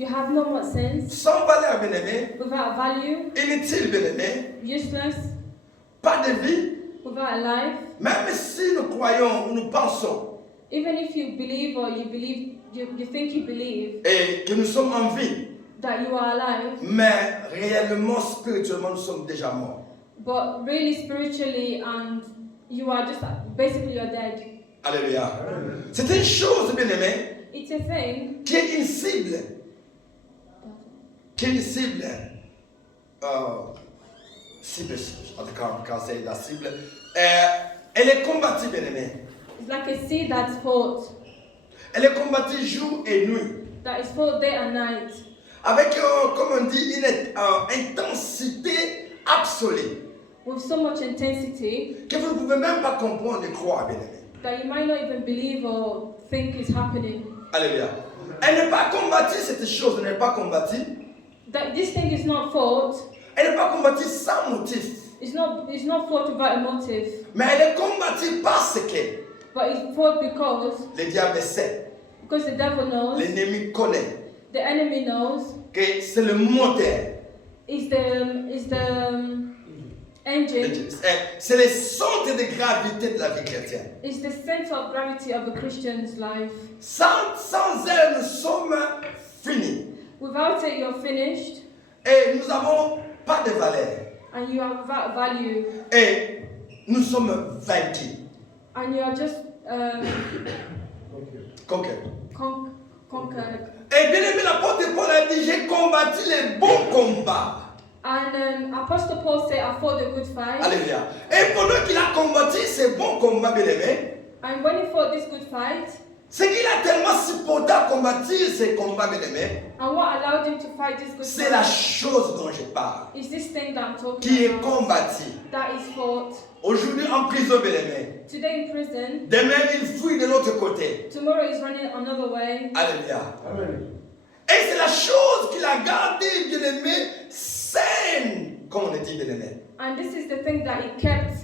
You have no more sense. Sans valeur, bien-aimé. Without value. Inutile, bien-aimé. Useless. Pas de vie. Without a life. Même si nous croyons ou nous pensons. Even if you believe or you believe, you think you believe. Et que nous sommes en vie. That you are alive. Mais réellement, spirituellement, nous sommes déjà morts. But really spiritually and you are just basically you're dead. Alléluia. C'est une chose, bien-aimé. It's a thing. Qui est une cible. Qui est une cible. Cible, en tout cas, quand c'est la cible. Elle est combattue, bien-aimé. It's like a seed that's fought. Elle est combattue jour et nuit. That is fought day and night. Avec, comme on dit, une intensité absolue. With so much intensity. Que vous ne pouvez même pas comprendre et croire, bien-aimé. That you might not even believe or think is happening. Alléluia. Elle n'est pas combattue, cette chose, elle n'est pas combattue. That this thing is not fought. Elle n'est pas combattue sans motif. It's not fought without a motive. Mais elle est combattue parce que But it's fought because le diable sait. Because the devil knows. L'ennemi connaît. The enemy knows. Que c'est le moteur. Is the engine. C'est le centre de gravité de la vie chrétienne. It's the center of gravity of a Christian's life. Sans elle, nous sommes finis. Without it, you're finished. Et nous n'avons pas de valeur. And you have value. Et nous sommes vaincus. And you are just conquered. Et bien aimé, l'apôtre Paul a dit, j'ai combattu les bons combats. And Apostle Paul said, I fought the good fight. Alléluia. Et pendant qu'il a combattu ces bons combats, bien aimé, and when he fought this good fight, c'est qu'il a tellement supporté à combattre ces combats, bien aimé. And what allowed him to fight this good c'est la chose dont je parle. Is this thing that I'm talking qui est about, combattu. that is fought. Aujourd'hui en prison, bien aimé. Today in prison. Demain il fuit de l'autre côté. Tomorrow he's running another way. Alléluia. Amen. Et c'est la chose qu'il a gardée, bien aimé, saine, comme on dit, bien aimé. And this is the thing that he kept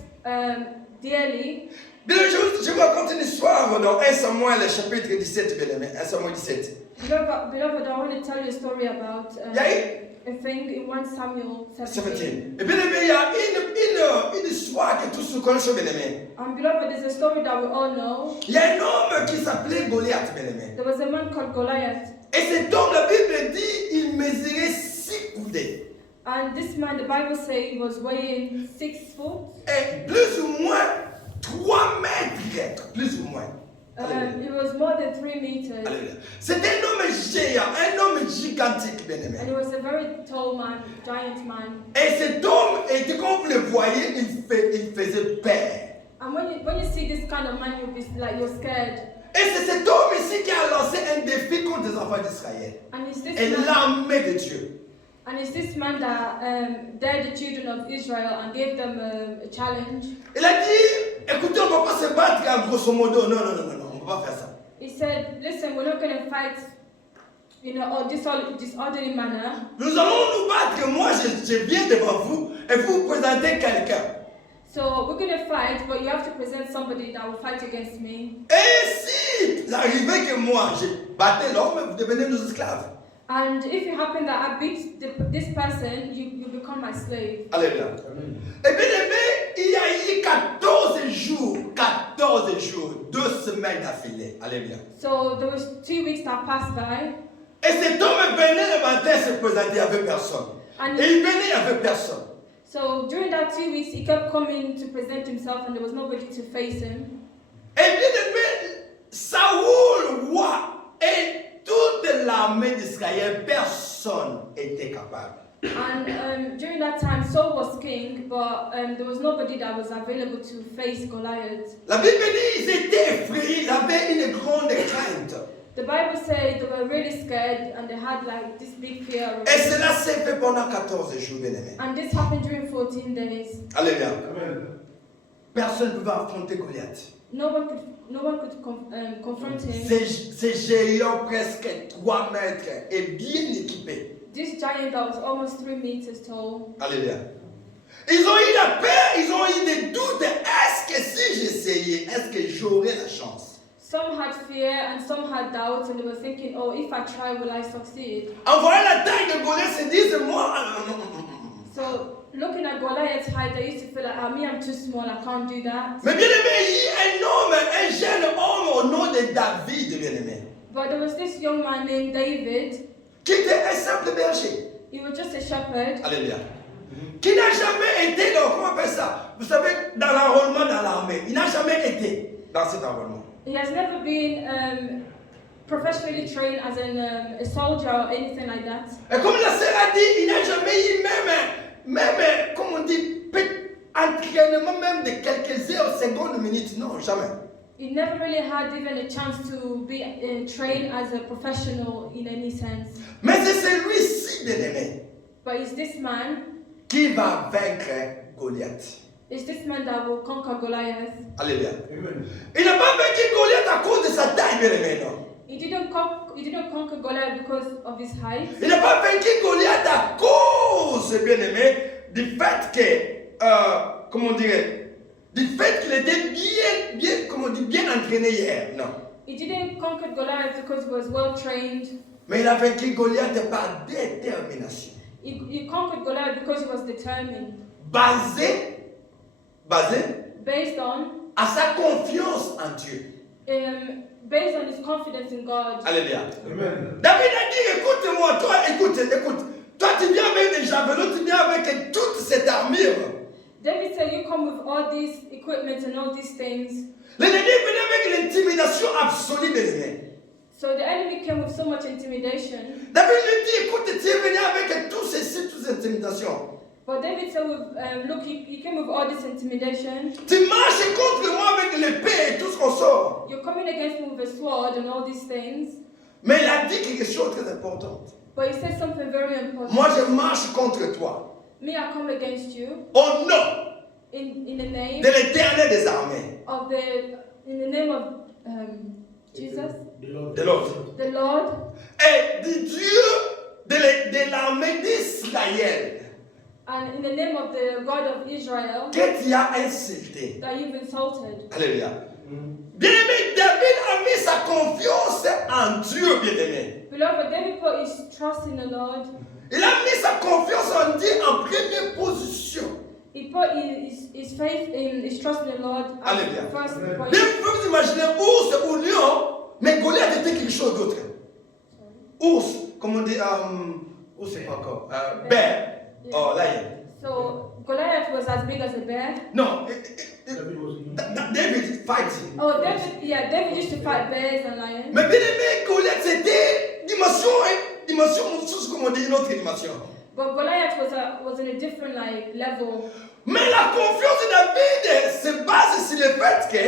dearly. Bien, je vous raconte une histoire dans 1 Samuel chapitre 17, bien aimé. 1 Samuel 17. Beloved, I want to tell you a story about a thing in 1 Samuel 17. Et bien aimé, il y a une histoire que tous nous connaissons, bien aimé. And beloved, there's a story that we all know. Il y a un homme qui s'appelait Goliath, bien aimé. There was a man called Goliath. Et cet homme, la Bible dit, il mesurait 6 coudées. And this man, the Bible says, he was weighing 6 foot. Et plus ou moins 3 mètres, plus ou moins. It was more than 3 meters. Alléluia. C'est un homme géant, un homme gigantique, bien aimé. And he was a very tall man, giant man. Et cet homme était, comme vous le voyez, il faisait peur. And when you see this kind of man, you're scared. Et c'est cet homme ici qui a lancé un défi contre les enfants d'Israël. Et l'armée de Dieu. And it's this man that dared the children of Israel and gave them a challenge. Il a dit, écoutez, on ne va pas se battre à grosso modo. Non, on ne va pas faire ça. He said, listen, we're not going to fight in a disorderly manner. Nous allons nous battre. Moi, je viens devant vous et vous présentez quelqu'un. So we're going to fight, but you have to present somebody that will fight against me. Et si j'arrivais que moi, je battais l'homme, vous devenez nos esclaves. And if it happened that I beat this person, you become my slave. Alléluia. Et bien aimé, il y a eu 14 jours, 2 semaines d'affilée. Alléluia. So there was 2 weeks that passed by. Et cet homme venait le matin se présenter, il n'y avait personne. Et il venait, il n'y avait personne. So during that 2 weeks, he kept coming to present himself and there was nobody to face him. Et bien aimé, Saoul, roi, et toute l'armée d'Israël, personne n'était capable. And during that time, Saul was king, but there was nobody that was available to face Goliath. La Bible dit ils étaient effrayés, ils avaient une grande crainte. The Bible says they were really scared and they had like this big fear. Et cela s'est fait pendant 14 jours, bien aimé. And this happened during 14 days. Alléluia. Personne ne pouvait affronter Goliath. No one could confront him. Ces géants presque 3 mètres et bien équipés. This giant that was almost 3 meters tall. Alléluia. Ils ont eu la peur, ils ont eu des doutes. Est-ce que si j'essayais, est-ce que j'aurais la chance? Some had fear and some had doubts, and they were thinking, oh, if I try, will I succeed? En voyant la taille de Goliath, se disent, moi, So, looking at Goliath's height, I used to feel like, me, I'm too small, I can't do that. mais bien aimé, il y a un homme, un jeune homme au nom de David, bien aimé, But there was this young man named David. qui était un simple berger. He was just a shepherd. Alléluia. Qui n'a jamais été dans, comment on appelle ça? Vous savez, dans l'enrôlement dans l'armée. Il n'a jamais été dans cet enrôlement. He has never been professionally trained as a soldier or anything like that. Et comme la sœur a dit, il n'a jamais eu même, comme on dit, entraînement même de quelques heures, secondes, minutes. Non, jamais. He never really had even a chance to be trained as a professional in any sense. Mais c'est celui-ci, bien aimé, But it's this man, qui va vaincre Goliath. it's this man that will conquer Goliath. Alléluia. Il n'a pas vaincu Goliath à cause de sa taille, bien aimé, non. He didn't conquer Goliath because of his height. Il n'a pas vaincu Goliath à cause, bien aimé, du fait que, comment on dirait, du fait qu'il était bien entraîné hier. Non. He didn't conquer Goliath because he was well trained. Mais il a vaincu Goliath par détermination. He conquered Goliath because he was determined. Basé Based on à sa confiance en Dieu. Based on his confidence in God. Alléluia. Amen. David a dit, écoute-moi, toi, écoute. Toi, tu viens avec des javelots, tu viens avec toute cette armure. David said, you come with all these equipment and all these things. L'ennemi venait avec l'intimidation absolue de l'ennemi. So the enemy came with so much intimidation. David lui dit, écoute, tu es venu avec tout ceci, toute cette intimidation. But David said, look, he came with all this intimidation. Tu marches contre moi avec l'épée et tout ce qu'on sort. You're coming against me with a sword and all these things. Mais il a dit quelque chose de très important. But he said something very important. Moi, je marche contre toi. Me, I come against you. Au nom in the name de l'Éternel des armées. In the name of Jesus. De l'autre. The Lord. Et du Dieu de l'armée d'Israël. And in the name of the God of Israel. Que tu as insulté. That you've insulted. Alléluia. Bien-aimé, David a mis sa confiance en Dieu, bien-aimé. Beloved, David put his trust in the Lord. Il a mis sa confiance en Dieu en première position. He put his faith in his trust in the Lord as Alléluia. first point. Bien, vous pouvez vous imaginer ours ou lion, mais Goliath était quelque chose d'autre. Ours, comme on dit, ours c'est pas encore, bear, oh lion. So Goliath was as big as a bear. Non, David fighting. Oh, David used to fight bears and lions. Mais bien aimé, Goliath c'était dimension, comme on dit, une autre dimension. But Goliath was in a different level. Mais la confiance de David se base sur le fait que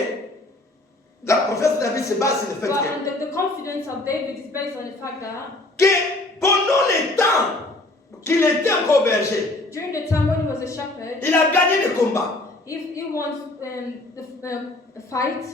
But the confidence of David is based on the fact that pendant les temps qu'il était encore berger, during the time when he was a shepherd, il a gagné des combats. He won the fight.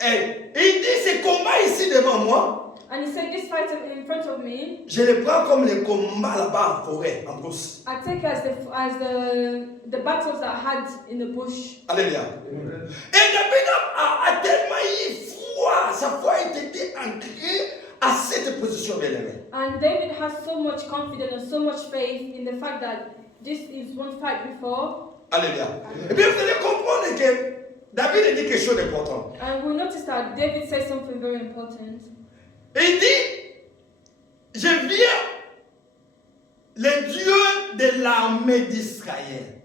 Et il dit ce combat ici devant moi. And he said, this fight in front of me, je le prends comme les combats là-bas en forêt, en brousse. I take it as the battles that I had in the bush. Alléluia. Et David a tellement eu foi, sa foi était ancrée à cette position, bien aimé. And David has so much confidence and so much faith in the fact that this is one fight before. Alléluia. Et bien vous allez comprendre que David a dit quelque chose d'important. And we notice that David says something very important. Il dit, je viens, le Dieu de l'armée d'Israël.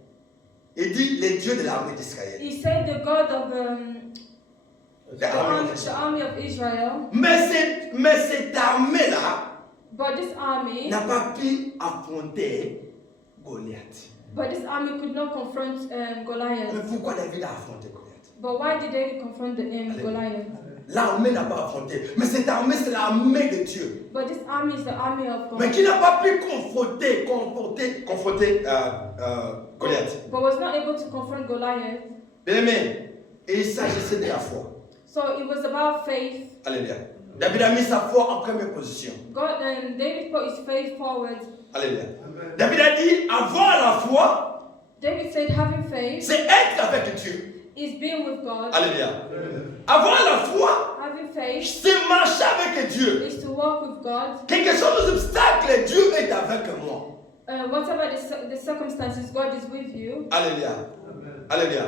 Il dit, le Dieu de l'armée d'Israël. He said the God of the army of Israel. Mais cette armée-là n'a pas pu affronter Goliath. But this army could not confront Goliath. Mais pourquoi David a affronté Goliath? But why did David confront Goliath? L'armée n'a pas affronté. Mais cette armée, c'est l'armée de Dieu. But this army is the army of God. Mais qui n'a pas pu confronter Goliath. But was not able to confront Goliath. Bien aimé, et il s'agissait de la foi. So it was about faith. Alléluia. David a mis sa foi en première position. David put his faith forward. Alléluia. David a dit, avoir la foi, David said having faith, c'est être avec Dieu. is being with God. Alléluia. Avoir la foi, having faith c'est marcher avec Dieu. is to walk with God. Quel que soient les obstacles, Dieu est avec moi. Whatever the circumstances, God is with you. Alléluia. Alléluia.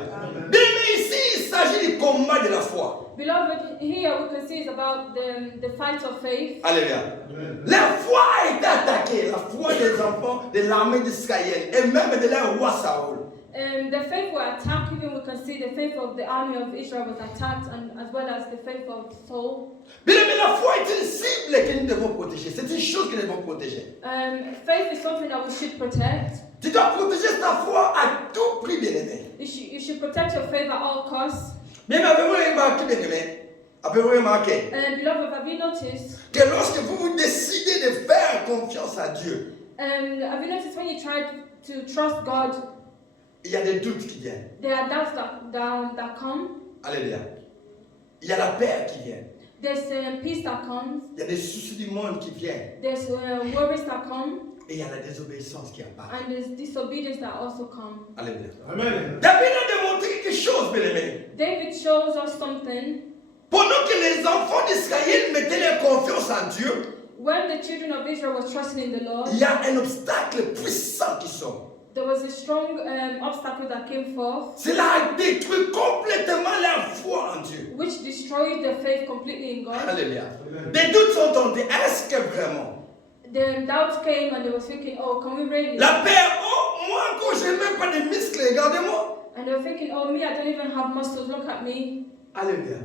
Bien, mais ici, il s'agit du combat de la foi. Beloved, here we can see it's about the fight of faith. Alléluia. La foi a été attaquée, la foi des enfants de l'armée d'Israël et même de leur roi Saoul. The faith were attacked, even we can see the faith of the army of Israel was attacked, and as well as the faith of Saul. Bien, mais la foi est une cible que nous devons protéger. C'est une chose que nous devons protéger. Faith is something that we should protect. Tu dois protéger ta foi à tout prix, bien-aimé. You should protect your faith at all costs. Bien, mais avez-vous remarqué, bien-aimé? Avez-vous remarqué Beloved, have you noticed? que lorsque vous décidez de faire confiance à Dieu, Have you noticed when you try to trust God, il y a des doutes qui viennent. there are doubts that come. Alléluia. Il y a la peur qui vient. There's peace that comes. Il y a des soucis du monde qui viennent. There's worries that come. Et il y a la désobéissance qui apparaît. And there's disobedience that also come. Alléluia. Amen. David a démontré quelque chose, bien-aimé. David shows us something. Pendant que les enfants d'Israël mettaient leur confiance en Dieu, When the children of Israel was trusting in the Lord, il y a un obstacle puissant qui sort. there was a strong obstacle that came forth, Cela a détruit complètement la foi en Dieu. which destroyed their faith completely in God. Alléluia. Des doutes sont entrés. Est-ce que vraiment? The doubts came and they were thinking, oh, can we really? La peur, oh, moi encore, j'ai même pas de muscles, regardez-moi. And they were thinking, oh, me, I don't even have muscles, look at me. Alléluia.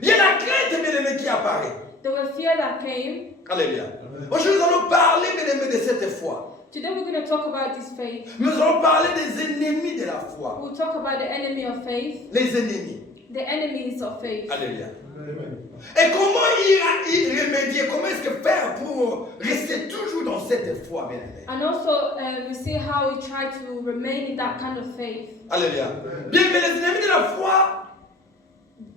Il y a la crainte, bien-aimé, qui apparaît. There was fear that came. Alléluia. Aujourd'hui, nous allons parler, bien-aimé, de cette foi. Today we're going to talk about this faith. Nous allons parler des ennemis de la foi. We'll talk about the enemy of faith, Les ennemis. the enemies of faith. Alléluia. Amen. Et comment y remédier? Comment est-ce que faire pour rester toujours dans cette foi, bien-aimé? And also, we see how we try to remain in that kind of faith. Alléluia. Bien, mais les ennemis de la foi,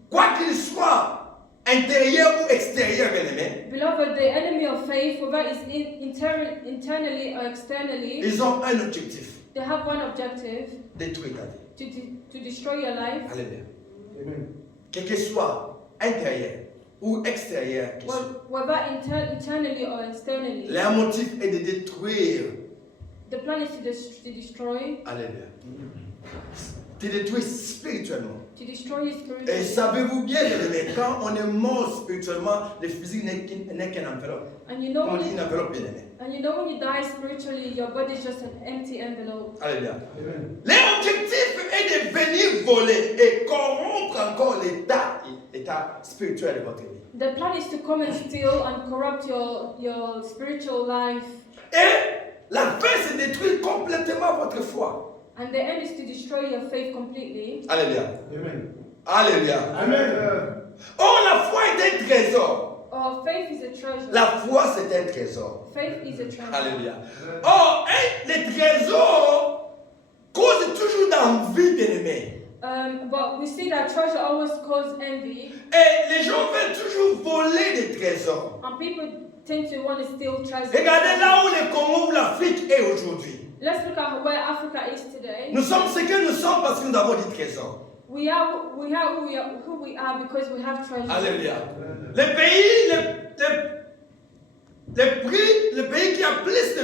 quoi qu'ils soient, intérieurs ou extérieurs, bien-aimé, Beloved, the enemy of faith, whether it's internally or externally, ils ont un objectif. they have one objective, Détruire ta vie. to destroy your life. Alléluia. Amen. Quel que soit intérieur ou extérieur, qu'ils soient. Whether internally or externally, Leur motif est de détruire. the plan is to destroy, Alléluia. De détruire spirituellement. to destroy you Et spiritually. savez-vous bien, bien-aimé, quand on est mort spirituellement, le physique n'est qu'une enveloppe. And you know, On dit une enveloppe, bien-aimé. when you die spiritually, your body is just an empty envelope. Alléluia. Amen. L'objectif est de venir voler et corrompre encore l'état spirituel de votre vie. The plan is to come and steal and corrupt your spiritual life. Et la fin, c'est détruire complètement votre foi. And the end is to destroy your faith completely. Alléluia. Amen. Alléluia. Amen. Oh, la foi est un trésor. Oh, faith is a treasure. La foi, c'est un trésor. Faith is a treasure. Alléluia. Oh, et les trésors causent toujours d'envie, bien-aimé. But we see that treasure always causes envy, Et les gens veulent toujours voler des trésors. and people tend to want to steal treasure. Regardez là où le Congo ou l'Afrique est aujourd'hui. Let's look at where Africa is today. Nous sommes ce que nous sommes parce que nous avons des trésors. We are who we are because we have treasure. Alléluia. Le pays qui a plus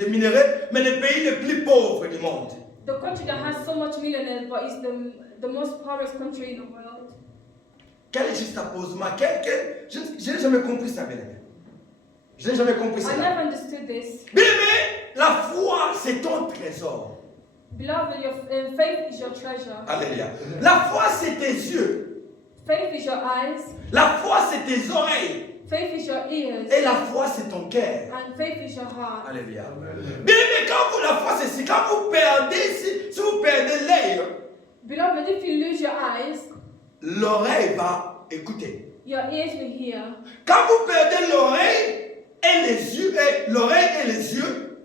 de minéraux, mais le pays le plus pauvre du monde. The country that has so much millionaires, but is the most poorest country in the world. Quel est juxtaposement? Je n'ai jamais compris ça, bien aimé. Je n'ai jamais compris ça. I never understood this. Bien aimé, la foi, c'est ton trésor. Beloved, your faith is your treasure. Alléluia. La foi, c'est tes yeux. Faith is your eyes. La foi, c'est tes oreilles. Faith is your ears. Et la foi, c'est ton cœur. And faith is your heart. Alléluia. Bien aimé, quand vous, la foi, c'est si. Quand vous perdez, si vous perdez l'œil, Beloved, if you lose your eyes, l'oreille va écouter. your ears will hear. Quand vous perdez l'oreille et les yeux,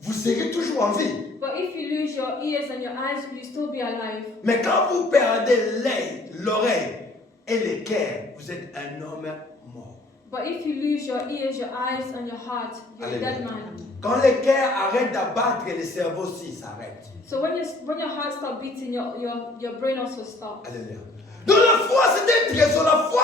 vous serez toujours en vie. But if you lose your ears and your eyes, will you still be alive? Mais quand vous perdez l'œil, l'oreille et le cœur, vous êtes un homme mort. But if you lose your ears, your eyes, and your heart, you're a dead man. Quand le cœur arrête d'abattre, le cerveau aussi s'arrête. So when your heart stops beating, your brain also stops. Alléluia. Donc la foi, c'est un trésor. La foi,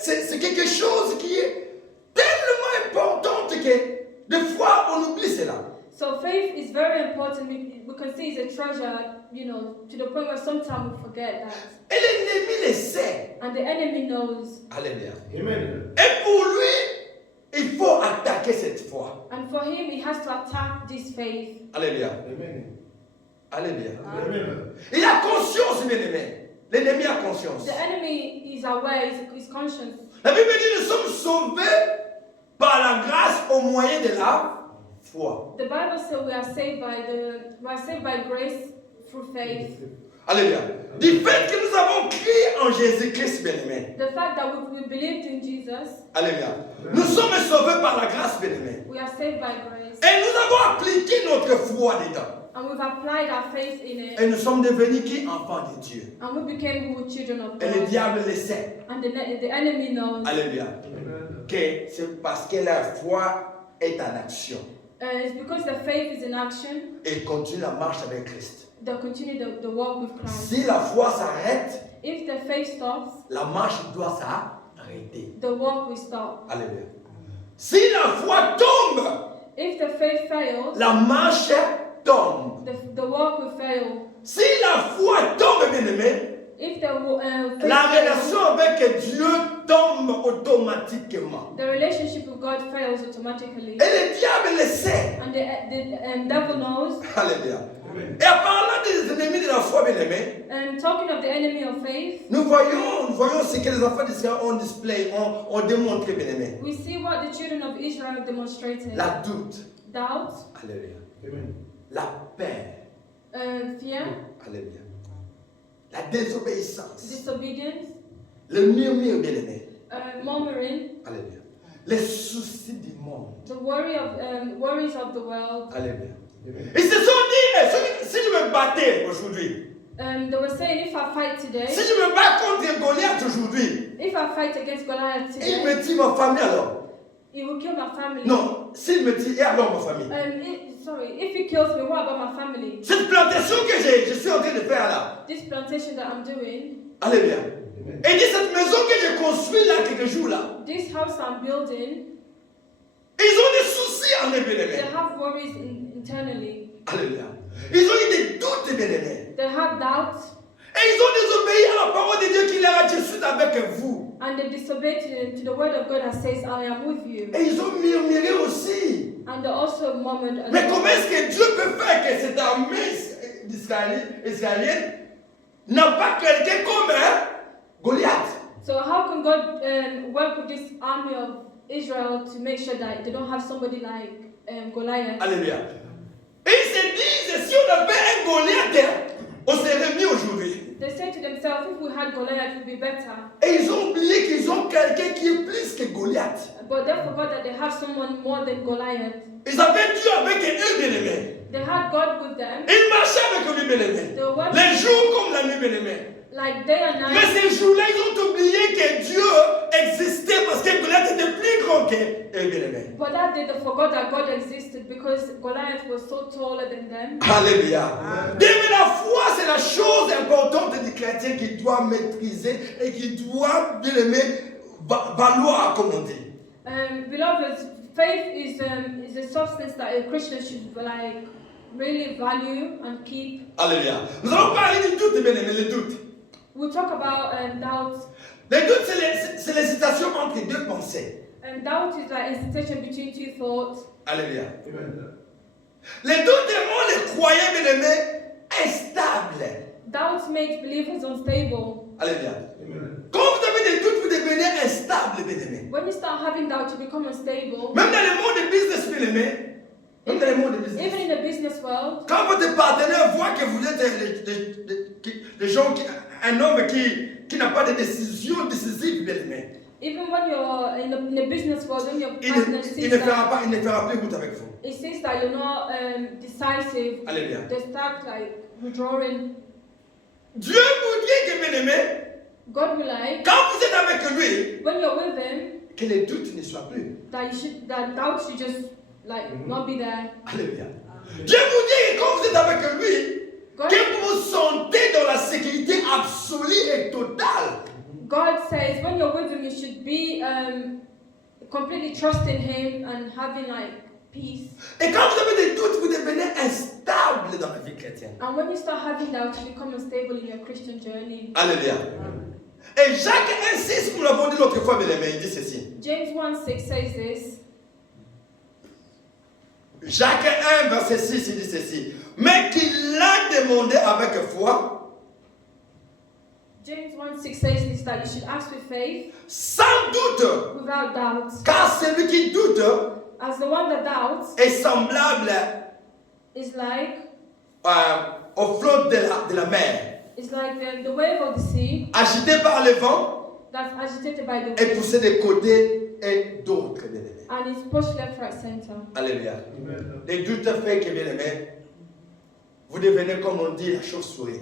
c'est quelque chose qui est tellement important que des fois on oublie cela. So faith is very important. We can see it's a treasure, to the point where sometimes we forget that. Et l'ennemi le sait. And the enemy knows. Alléluia. Amen. Et pour lui, il faut attaquer cette foi. And for him, he has to attack this faith. Alléluia. Amen. Alléluia. Amen. Il a conscience, bien-aimé. L'ennemi a conscience. The enemy is aware, is conscious. La Bible dit nous sommes sauvés par la grâce au moyen de la foi. The Bible says we are saved by grace through faith. Alléluia. Du fait que nous avons crié en Jésus-Christ, bien-aimé. The fact that we believed in Jesus, Alléluia. Nous sommes sauvés par la grâce, bien-aimé. we are saved by grace. Et nous avons appliqué notre foi dedans. And we've applied our faith in it. Et nous sommes devenus qui? Enfants de Dieu. And we became good children of Et le God. diable le sait. And the enemy knows. Alléluia. Amen. Que c'est parce que la foi est en action. It's because the faith is in action, Et continue la marche avec Christ. they continue the walk with Christ. Si la foi s'arrête, If the faith stops, la marche doit s'arrêter. the walk will stop. Alléluia. Si la foi tombe, If the faith fails, la marche tombe. the walk will fail. Si la foi tombe, bien-aimé, If the faith la fails, relation avec Dieu tombe automatiquement. the relationship with God fails automatically. Et le diable le sait. And the devil knows. Alléluia. Amen. Et en parlant des ennemis de la foi, bien-aimé, And talking of the enemy of faith, nous voyons ce que les enfants d'Israël ont display, ont démontré, bien-aimé. we see what the children of Israel demonstrated. La doute. Doubt, Alléluia. Amen. La peur. fear, Alléluia. La désobéissance. disobedience, Le murmure, bien-aimé. murmuring, Alléluia. Les soucis du monde. the worries of the world. Alléluia. Amen. Ils se sont dit, si je me battais aujourd'hui, They were saying, if I fight today, si je me bats contre Goliath aujourd'hui, if I fight against Goliath et il today, me tue ma famille alors. he will kill my family. Non, s'il me tue, et alors ma famille. If he kills me, what about my family? Cette plantation que je suis en train de faire là. This plantation that I'm doing, Alléluia. Amen. Et dit cette maison que j'ai construite là quelques jours là. this house I'm building, Ils ont des soucis en eux, they bien-aimés. have worries internally. Alléluia. Ils ont eu des doutes, bien-aimés. They have doubts, Et ils ont désobéi à la parole de Dieu qui leur a dit, je suis avec vous. and they disobeyed to the word of God that says, I am with you. Et ils ont murmuré aussi. And they also murmured. Mais comment est-ce que Dieu peut faire que cette armée israélienne n'a pas quelqu'un comme Goliath? So how can God work with this army of Israel to make sure that they don't have somebody like Goliath? Alléluia. Et ils se disent, si on avait un Goliath, on serait mieux aujourd'hui. They say to themselves, if we had Goliath, it would be better. Et ils ont oublié qu'ils ont quelqu'un qui est plus que Goliath. But they forgot that they have someone more than Goliath. Ils avaient Dieu avec eux, bien-aimés. They had God with them, Ils marchaient avec lui, bien-aimés. they were Les jours comme la nuit, bien-aimés. like day and Mais night. ces jours-là, ils ont oublié que Dieu existait parce que Goliath était plus grand qu'eux, bien-aimés. But that day they forgot that God existed because Goliath was so taller than them. Alléluia. Mais la foi, c'est la chose importante du chrétien qui doit maîtriser et qui doit, bien-aimé, valoir, comme on dit. Beloved, faith is a substance that a Christian should really value and keep. Alléluia. Nous allons parler du doute, bien-aimé, le doute. We'll talk about doubt. Le doute, c'est l'hésitation entre deux pensées. And doubt is like hesitation between two thoughts. Alléluia. Amen. Le doute rend les croyants, bien-aimés, instables. Doubt makes believers unstable. Alléluia. Amen. Quand vous avez des doutes, vous devenez instable, bien-aimé. When you start having doubt, you become unstable. Même dans le monde du business, bien-aimé. Même dans le monde du business. Even in the business world, Quand votre partenaire voit que vous êtes des gens, un homme qui n'a pas de décision décisive, bien-aimé, even when you're in the business world, when your il partner ne sees that, fera plus route avec vous. it sees that you're not decisive, Alléluia. they start withdrawing. Dieu vous dit que, bien-aimé, God will quand vous êtes avec lui, when you're with him, que les doutes ne soient plus. that doubt should just not be there. Alléluia. Dieu vous dit que quand vous êtes avec lui, God, que vous vous sentez dans la sécurité absolue et totale. God says when you're with Him, you should be completely trusting Him and having like peace. Et quand vous avez des doutes, vous devenez instable dans la vie chrétienne. And when you start having doubt, you become unstable in your Christian journey. Alléluia. Et Jacques 1,6, comme nous l'avons dit l'autre fois, bien aimé, il dit ceci. James 1:6 says this. Jacques 1, verset 6, il dit ceci. Mais qu'il l'a demandé avec foi, James 1:6 says this, that you should ask with faith, sans doute, without doubt. car celui qui doute As the one that doubts est semblable is like au flot de la mer, the wave of the sea agité par le vent that's agitated by the et wind poussé des côtés et d'autres, bien aimé. and is pushed left, right, center. Alléluia. Les doutes fait que, bien aimé, vous devenez, comme on dit, la chauve-souris.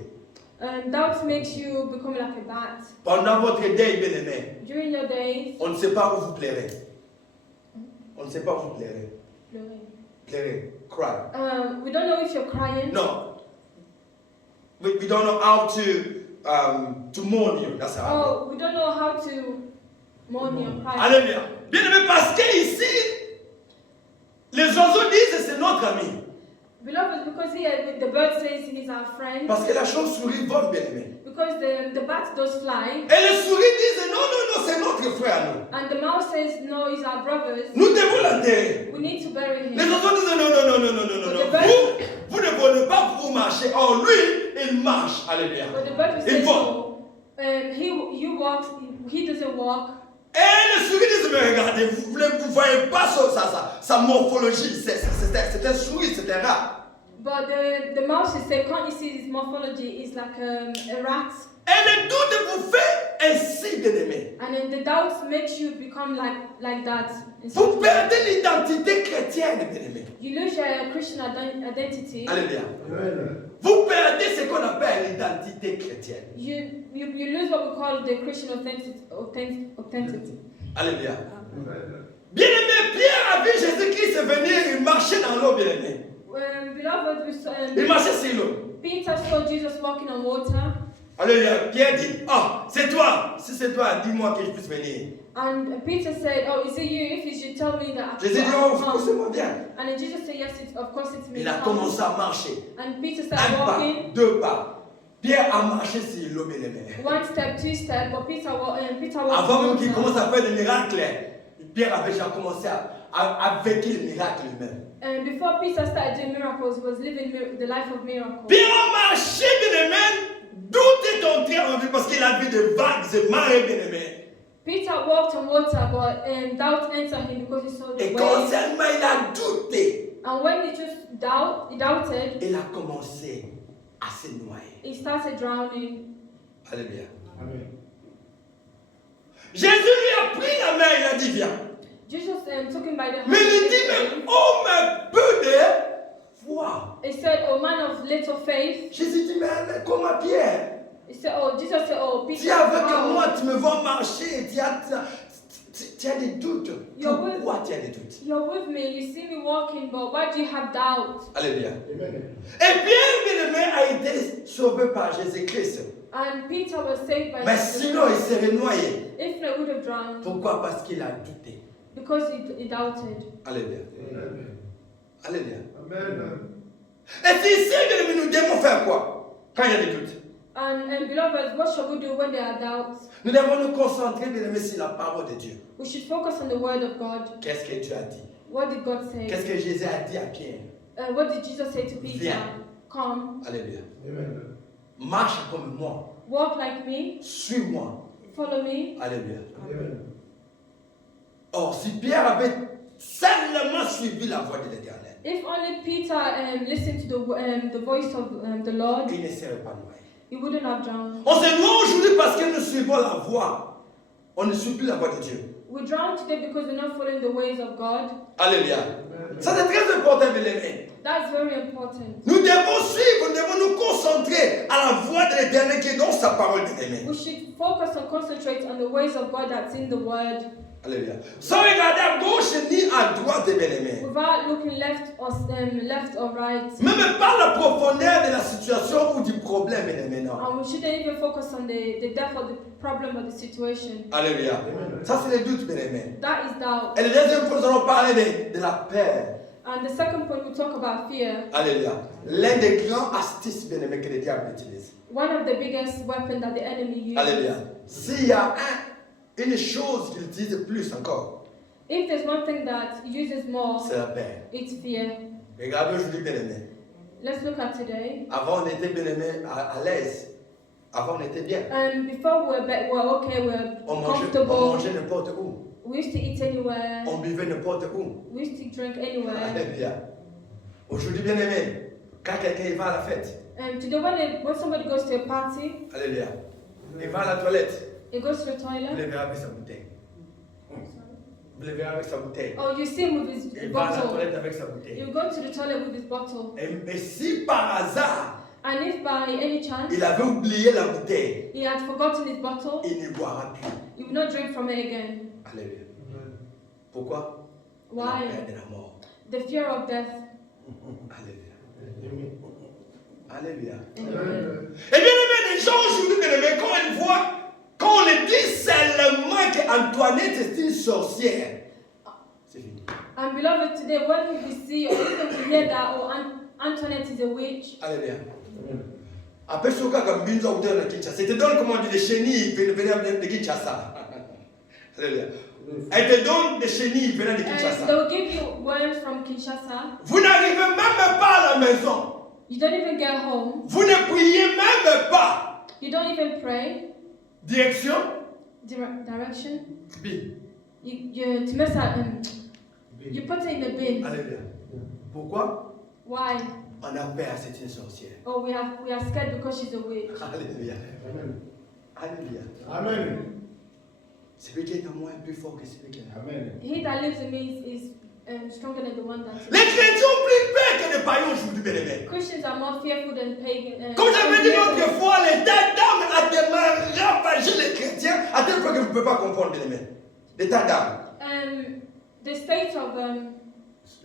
Doubt makes you become like a bat. Pendant votre deuil, bien aimé, During your days, on ne sait pas où vous plairez. On ne sait pas où vous plairez. Plairez. Cry. we don't know if you're crying. No. We don't know how to mourn you. That's how. Oh, we don't know how to mourn your cry. Alléluia. Bien aimé, parce que ici, les oiseaux disent c'est notre ami. Beloved, because here the bird says he's our friend. Parce que la chauve-souris vole, bien aimé. Because the bat does fly. Et les souris disent non, c'est notre frère à nous. And the mouse says no, he's our brothers. Nous devons l'enterrer. We need to bury Les him. oiseaux disent non. Vous ne volez pas, vous marchez. Oh, lui, il marche. Alléluia. But the bird will Il say vole. no. You walk, he doesn't walk. Et les souris disent, mais regardez, vous ne voyez pas sa morphologie. C'est un souris, c'est un rat. But the mouse say, can't you see his morphology is like a rat? Et le doute vous fait ainsi, bien aimé. And then the doubt makes you become like that. Vous perdez l'identité chrétienne, bien aimé. You lose your Christian identity. Alléluia. Vous perdez ce qu'on appelle l'identité chrétienne. You lose what we call the Christian authenticity. Alléluia. Bien aimé, Pierre a vu Jésus-Christ venir, il marchait dans l'eau, bien aimé. Beloved, Il marchait sur l'eau. Peter saw Jesus walking on water. Alléluia. Pierre dit, c'est toi. Si c'est toi, dis-moi que je puisse venir. And Peter said, oh, is it you? If you should tell me that. Jésus dit, of course, c'est moi, viens. And then Jesus said, yes, of course it's me. Il a commencé à marcher. And Peter Un started pas, walking. 2 pas. Pierre a marché sur l'eau, bien aimé. 1 step, 2 steps, but Peter walked Avant même qu'il on commence water. à faire des miracles, Pierre avait déjà commencé à vécu les miracles lui-même. And before Peter started doing miracles, he was living the life of miracles. Pierre a marché, bien aimé. D'où est entré en vie parce qu'il a vu des vagues, des marées, bien aimé. Peter walked on water, but doubt entered him because he saw the Et quand waves. seulement il a douté, And when he doubted, il a commencé à se noyer. he started drowning. Alléluia. Amen. Jésus lui a pris la main, il a dit viens. Jesus took him by the hand. Mais il dit mais oh mais peu de foi. He said, oh man of little faith. Jésus dit mais comment Pierre? He said, oh, Jesus said, oh, Peter. Tu es avec moi, tu me vois marcher, tu as des doutes. Pourquoi tu as des doutes? You're with me, you see me walking, but why do you have doubt? Alléluia. Amen. Et Pierre, bien-aimé, a été sauvé par Jésus-Christ. And Peter was saved by Mais Jesus. sinon, il serait noyé. If not, he would have drowned. Pourquoi? Parce qu'il a douté. Because he doubted. Alléluia. Amen. Alléluia. Amen. Et si ici, bien-aimé, nous devons faire quoi? Quand il y a des doutes. And beloved, what shall we do when there are doubts? Nous devons nous concentrer, bien-aimé, sur la parole de Dieu. We should focus on the word of God. Qu'est-ce que Dieu a dit? What did God say? Qu'est-ce que Jésus a dit à Pierre? What did Jesus say to Peter? Viens. Come, Alléluia. Amen. Marche comme moi. walk like me, Suis-moi. follow me. Alléluia. Amen. Or, si Pierre avait seulement suivi la voix de l'Éternel, If only Peter listened to the voice of the Lord, il ne serait pas noyé. he wouldn't have drowned. On se noie aujourd'hui parce que nous suivons la voix. On ne suit plus la voix de Dieu. We drown today because we're not following the ways of God. Alléluia. Ça c'est très important, bien aimé. That's very important. Nous devons suivre, nous devons nous concentrer à la voix de l'Éternel qui est dans sa parole, bien aimé. We should focus and concentrate on the ways of God that's in the Word. Alléluia. Sans regarder à gauche ni à droite, bien-aimés. Without looking left or right. Même pas la profondeur de la situation ou du problème, bien-aimés, non. And we shouldn't even focus on the depth of the problem or the situation. Alléluia. Ça, c'est les doutes, bien-aimés. That is doubt. Et le deuxième point, nous allons parler de la peur. And the second point, we talk about fear. Alléluia. L'un des grands astuces, bien-aimés, que le diable utilise. One of the biggest weapons that the enemy uses. Alléluia. S'il y a une chose qu'il utilise plus encore, If there's one thing that he uses more, c'est la peur. it's fear. Regardez aujourd'hui, bien-aimés. Let's look at today. Avant, on était bien-aimés à l'aise. Avant, on était bien. Before we're okay, we're On comfortable. mangeait n'importe où. We used to eat anywhere. On buvait n'importe où. We used to drink anywhere. Alléluia. Aujourd'hui, bien-aimés, quand quelqu'un va à la fête, Today, when somebody goes to a party, alléluia, il va à la toilette, he goes to the vous toilet. le verrez avec sa bouteille. Vous le verrez avec sa bouteille. Oh, you see him with his Il va à la bottle. toilette avec sa bouteille. You go to the toilet with his bottle. Et si par hasard, And if by any chance il avait oublié la bouteille, he had forgotten his bottle, il ne boira plus. he would not drink from it again. Alléluia. Pourquoi? La Why? peur de la mort. The fear of death. Alléluia. Alléluia. Amen. Et bien aimé, les gens aujourd'hui, bien aimé, quand ils voient, quand on les dit seulement qu'Antoinette est une sorcière, c'est fini. And beloved, today when we see or even we hear that Antoinette is a witch, Alléluia. Après ce cas, comme Binza ou de Kinshasa, c'était donc comment on dit des chenilles venant de Kinshasa. Alléluia. Elle te donne des chenilles venant de and they Kinshasa. will give you worms from Kinshasa. Vous n'arrivez même pas à la maison. You don't even get home. Vous ne priez même pas. You don't even pray. Direction. Direction. Bin. To mess up, you put it in the bin. Alléluia. Pourquoi? Why? On a peur, c'est une sorcière. Oh, we are scared because she's a witch. Alléluia. Alléluia. Amen. Celui qui est en moi est plus fort que celui qui est en moi. Amen. He that lives in me is stronger than the one that. Les chrétiens ont plus peur que les païens aujourd'hui, bien aimés. Christians are more fearful than pagan. Comme j'avais dit l'autre fois, l'état d'âme a tellement ravagé les chrétiens à tel point que vous ne pouvez pas comprendre, bien aimés. L'état d'âme. The state of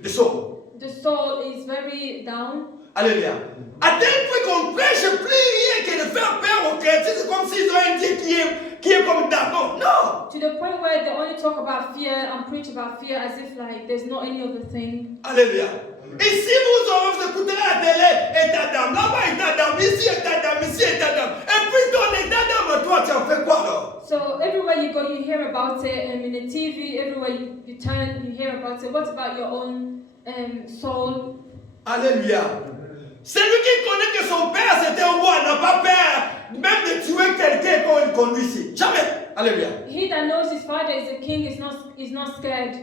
Le soul. the soul is very down. Alléluia. À tel point qu'on prêche plus rien que de faire peur aux chrétiens. C'est comme s'ils ont un Dieu qui est comme d'accord. Non. To the point where they only talk about fear and preach about fear as if like there's not any other thing. Alléluia. Ici, vous écouterez à la télé, état d'âme. Là-bas, état d'âme. Ici, état d'âme. Ici, état d'âme. Et puis, ton état d'âme, toi, tu en fais quoi alors? So everywhere you go, you hear about it, and in the TV, everywhere you turn, you hear about it. What about your own soul? Alléluia. Celui qui connaît que son père c'était un roi n'a pas peur même de tuer quelqu'un quand il conduit ici. Jamais. Alléluia. He that knows his father is a king is not scared.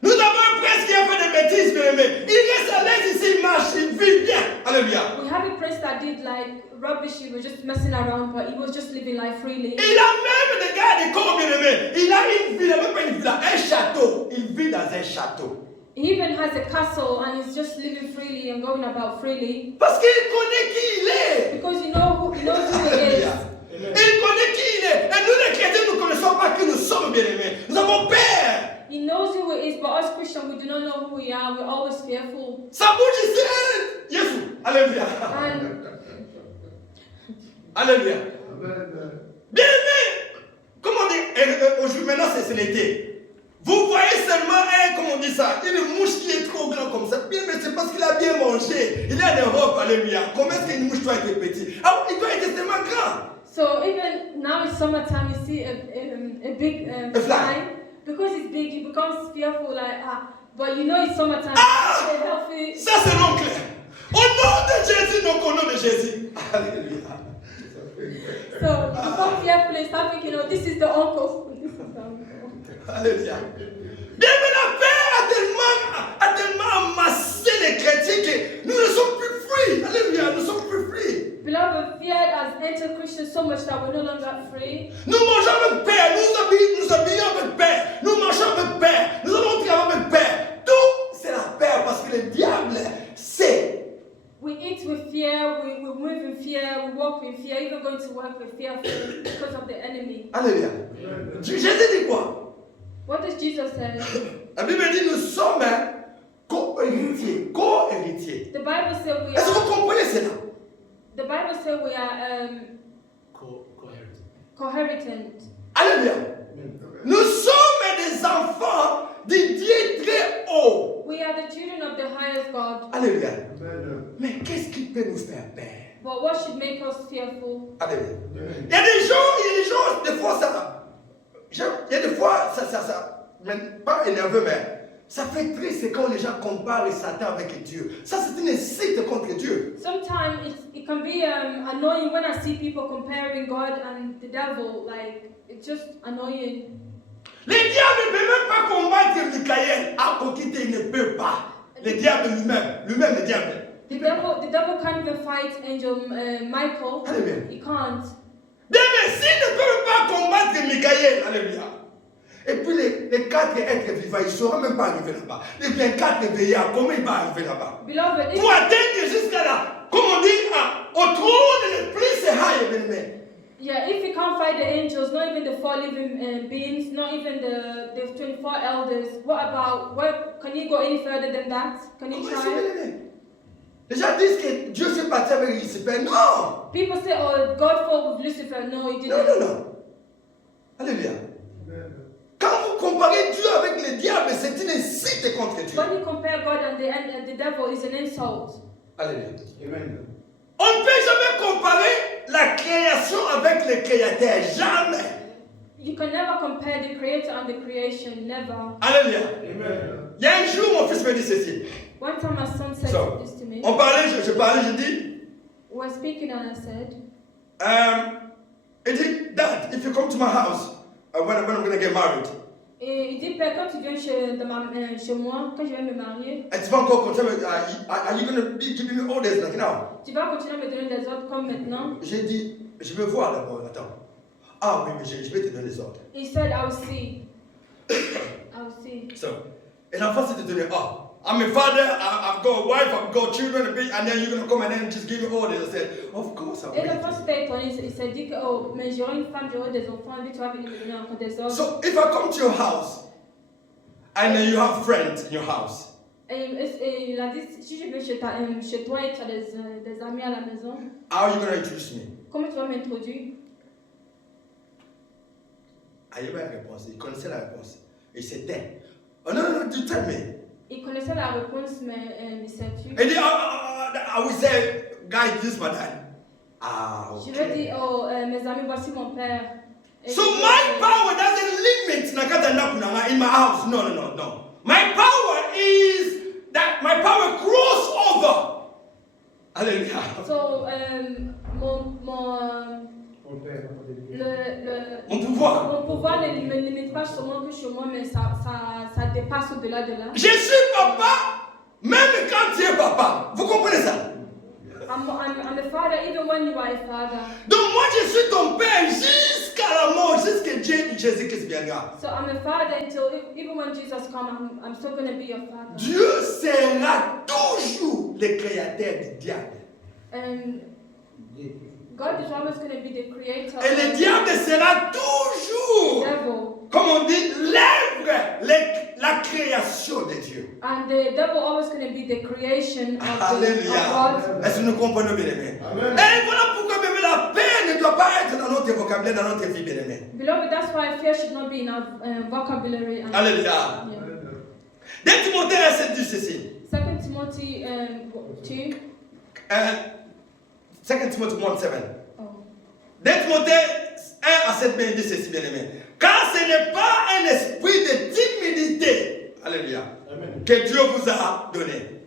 Nous avons un prince qui a fait des bêtises, bien aimé. Il reste à l'aise ici, il marche, il vit bien. Alléluia. We have a prince that did like rubbish. He was just messing around, but he was just living life freely. Il a même des gardes corps, bien aimé. Il a une ville, même pas une ville, un château. Il vit dans un château. He even has a castle and he's just living freely and going about freely. Parce qu'il connaît qui il est. Because he knows who he is. Alléluia. Il connaît qui il est. Et nous les chrétiens, nous ne connaissons pas qui nous sommes, bien aimés. Nous avons peur. He knows who he is, but us Christians, we do not know who we are. We're always fearful. Sa bouche ici, Jésus. Alléluia. And Alléluia. Amen. Bien aimé. Comment on dit, aujourd'hui maintenant c'est l'été. Vous voyez seulement comment on dit ça, une mouche qui est trop grande comme ça. Bien, mais c'est parce qu'il a bien mangé. Il est en Europe, alléluia. Comment est-ce qu'une mouche doit être petite? Ah, il doit être tellement grand. so even now in summertime, you see a big A fly. fly. Because it's big, he becomes fearful like But you know it's summertime. Ah! They're healthy. Ça c'est l'oncle. Au nom de Jésus, donc au nom de Jésus. Alléluia. So you become fearful and start thinking, oh, this is the uncle. This is the uncle. Alléluia. Bien, mais la peur a tellement amassé les chrétiens que nous ne sommes plus free. Alléluia, nous sommes plus free. Beloved, fear has entered Christians so much that we're no longer free. Nous mangeons avec peur, nous habillons avec peur, nous mangeons avec peur, nous allons travailler avec peur. Tout, c'est la peur parce que le diable sait. We eat with fear, we move in fear, we walk with fear, even going to work with fear because of the enemy. Alléluia. Jésus dit quoi? What does Jesus say? La Bible dit nous sommes co-héritiers. Co-héritiers. The Bible says we Est-ce que are. vous comprenez cela? The Bible says we are cohabitant. Alléluia. Nous sommes des enfants du Dieu très haut. We are the children of the highest God. Alléluia. Mais qu'est-ce qui peut nous faire peur? But what should make us fearful? Alléluia. Il y a des gens, des fois ça, même pas énervé, mais ça fait triste quand les gens comparent Satan avec Dieu. Ça, c'est une insulte contre Dieu. Sometimes it can be annoying when I see people comparing God and the devil. Like, it's just annoying. Le diable ne peut même pas combattre Michael. À côté, il ne peut pas. Le diable lui-même, le diable. The devil can't even fight Angel Michael. Alléluia. He can't. Mais s'il ne peut pas combattre Michael, alléluia. Et puis les 4 êtres vivants, ils ne seront même pas arrivés là-bas. Les 4 veillards, comment il va arriver là-bas? Beloved, Pour atteindre jusqu'à là, comme on dit, au trône le plus high, bien-aimé. yeah, if he can't fight the angels, not even the 4 living beings, not even the 24 elders, can you go any further than that? Can you Comment c'est, try? bien-aimé? Les gens disent que Dieu s'est battu avec Lucifer. Non! People say, oh, God fought with Lucifer. No, he didn't. Non. Alléluia. Quand vous comparez Dieu avec le diable, c'est une insulte contre Dieu. When you compare God and the devil, is an insult. Alléluia. Amen. On ne peut jamais comparer la création avec le créateur. Jamais. You can never compare the creator and the creation. Never. Alléluia. Amen. Il y a un jour, mon fils me dit ceci. One time my son said So, this to me. On parlait, je parlais, je dis. We were speaking and I said, il dit, Dad, if you come to my house, when I'm going to get married. Et il dit, Père, quand tu viens chez moi, quand je vais me marier, Et tu vas encore continuer, are you going to be giving me orders like now? tu vas continuer à me donner des ordres comme maintenant? J'ai dit, je vais voir d'abord, attends. Ah oui, mais je vais te donner des ordres. He said, I will see. I will see. So, et l'enfant s'est donné, I'm a father, I've got a wife, I've got children, and then you're going to come and then just give me orders. I said, of course I will. Et l'enfant s'était étonné, il s'est dit que, oh, mais j'aurai une femme, j'aurai des enfants, et puis tu vas venir me donner encore des ordres. So, if I come to your house, and then you have friends in your house, Et il a dit, si je viens chez toi et tu as des amis à la maison, how are you going to introduce me? comment tu vas m'introduire? Il y avait la réponse, il connaissait la réponse. Il s'est tait. Oh non, you tell me. Il connaissait la réponse, mais il s'est tué. And then I will say, guys, this is my dad. Je lui ai dit, Okay. oh, mes amis, voici mon père. Et So je- my power doesn't limit nakatanda kunanga in my house. No. My power is that my power cross over. Hallelujah. So, Mon pouvoir. mon pouvoir ne me limite pas seulement que chez moi, mais ça dépasse au-delà de là. Je suis papa, même quand tu es papa. Vous comprenez ça? I'm a father even when you are a father. Donc moi je suis ton père jusqu'à la mort, jusqu'à Jésus-Christ viendra. So I'm a father until even when Jesus comes, I'm still going to be your father. Dieu sera toujours le créateur du diable. And God is always going to be the creator. Et le diable sera toujours, Devil. comme on dit, l'œuvre, la création de Dieu. And the devil always going to be the creation of Alléluia. God. Est-ce que nous comprenons bien aimé? Et voilà pourquoi même la paix ne doit pas être dans notre vocabulaire, dans notre vie bien aimé. Beloved, that's why fear should not be in our vocabulary. And, Alléluia. yeah. 2 Timothée 1,7 dit ceci. 2 Timothy 2. 2 Timothée 1,7. Oh. 2 Timothée 1,7 bien dit ceci bien aimé. Car ce n'est pas un esprit de timidité, alléluia, que Dieu vous a donné.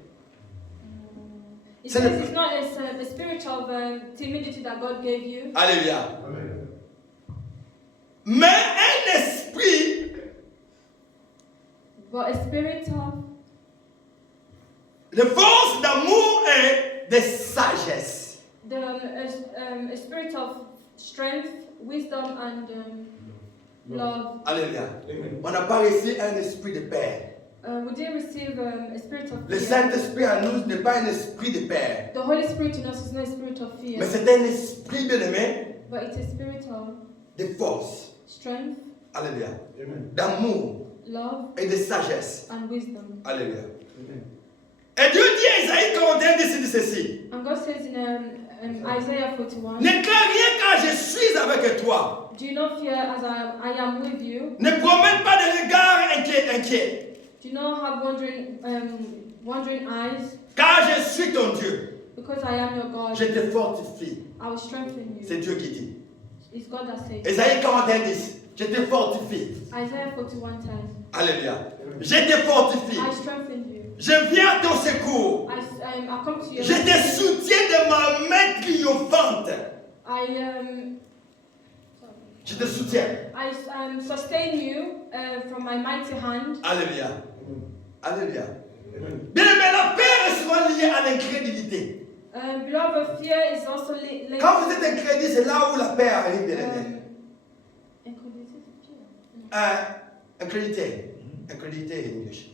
It says it's not a spirit of timidity that God gave you, Alléluia. Mais un esprit but a spirit of de force, d'amour et de sagesse. a spirit of strength, wisdom, and love. Alléluia. On n'a pas reçu un esprit de peur. We didn't receive a spirit of Le fear. Saint-Esprit en nous n'est pas un esprit de peur. The Holy Spirit in us is not a spirit of fear, Mais c'est un esprit bien aimé but it's a spirit of de force. strength, Alléluia. D'amour love et de sagesse. and wisdom. Alléluia. Et Dieu dit à Isaïe 41, il dit ceci. And God says in Isaiah 41, Ne crains rien car je suis avec toi. do not fear as I am with you. Ne promène pas de regard inquiet, Do not have wandering eyes, car je suis ton Dieu. because I am your God. Je te fortifie. I will strengthen C'est you. Dieu qui dit. It's God that says. Isaïe 41, 10. Je te fortifie. Isaiah 41 10. Alléluia. Je te fortifie. I strengthen you. Je viens à ton secours. I come to you. Je te soutiens de ma main triomphante. Je te soutiens. I sustain you from my mighty hand. Alléluia. Alléluia. Bien aimé, la peur est souvent liée à l'incrédulité. Beloved, fear is also linked. Quand vous êtes incrédule, c'est là où la peur arrive, bien aimé. Incrédulité. Incrédulité in English.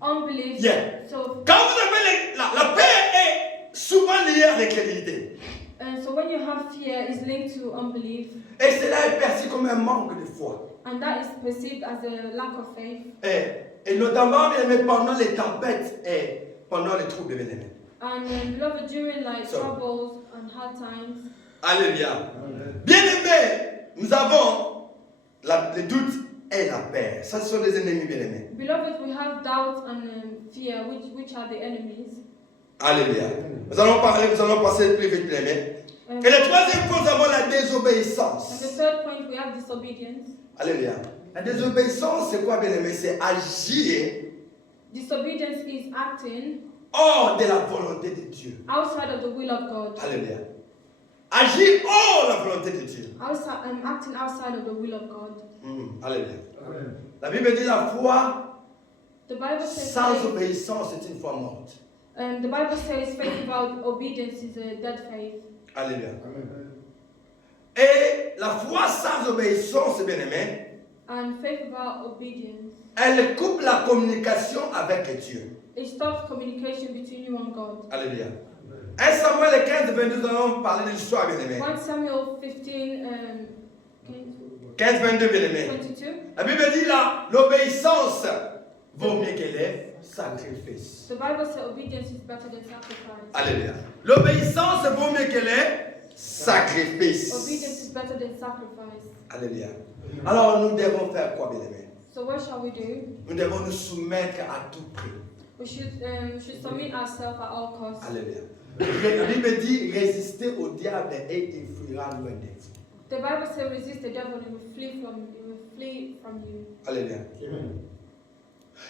Unbelief. Yeah. So, Quand vous avez la peur est souvent liée à l'incrédulité. so when you have fear, it's linked to unbelief, Et cela est perçu comme un manque de foi. and that is perceived as a lack of faith. Et notamment, bien aimé, pendant les tempêtes et pendant les troubles, bien aimé. And beloved, during like So- troubles and hard times, Alléluia. Bien aimé, nous avons le doute et la peur. Ça, ce sont les ennemis, bien aimés. beloved, we have doubt and fear, which are the enemies. Alléluia. Nous allons passer plus vite, bien aimé. Et le troisième point, nous avons la And désobéissance. the third point, we have disobedience. Alléluia. La désobéissance, c'est quoi, bien aimé? C'est agir Disobedience is acting hors de la volonté de Dieu. outside of the will of God. Alléluia. Agir hors de la volonté de Dieu. Acting outside of the will of God. Alléluia. La Bible dit la foi The Bible says sans faith, obéissance est une foi morte. the Bible says faith without obedience is a dead faith. Alléluia. Et la foi sans obéissance, bien aimé, And faith without obedience, elle coupe la communication avec Dieu. it stops communication between you and God. Alléluia. 1 Samuel 15, 22, nous allons parler de l'histoire, bien aimé. 1 Samuel 15, 15, 22, bien aimé. 22. La Bible dit là, l'obéissance vaut mieux que les sacrifices. The Bible says obedience is better than sacrifice. Alléluia. L'obéissance vaut mieux que les sacrifices. Obedience is better than sacrifice. Alléluia. Alors nous devons faire quoi, bien aimé? So what shall we do? Nous devons nous soumettre à tout prix. We should submit ourselves at all costs. Alléluia. La Bible dit résister au diable et il fuira loin de vous. The Bible says resist the devil and he will flee from you. Alléluia.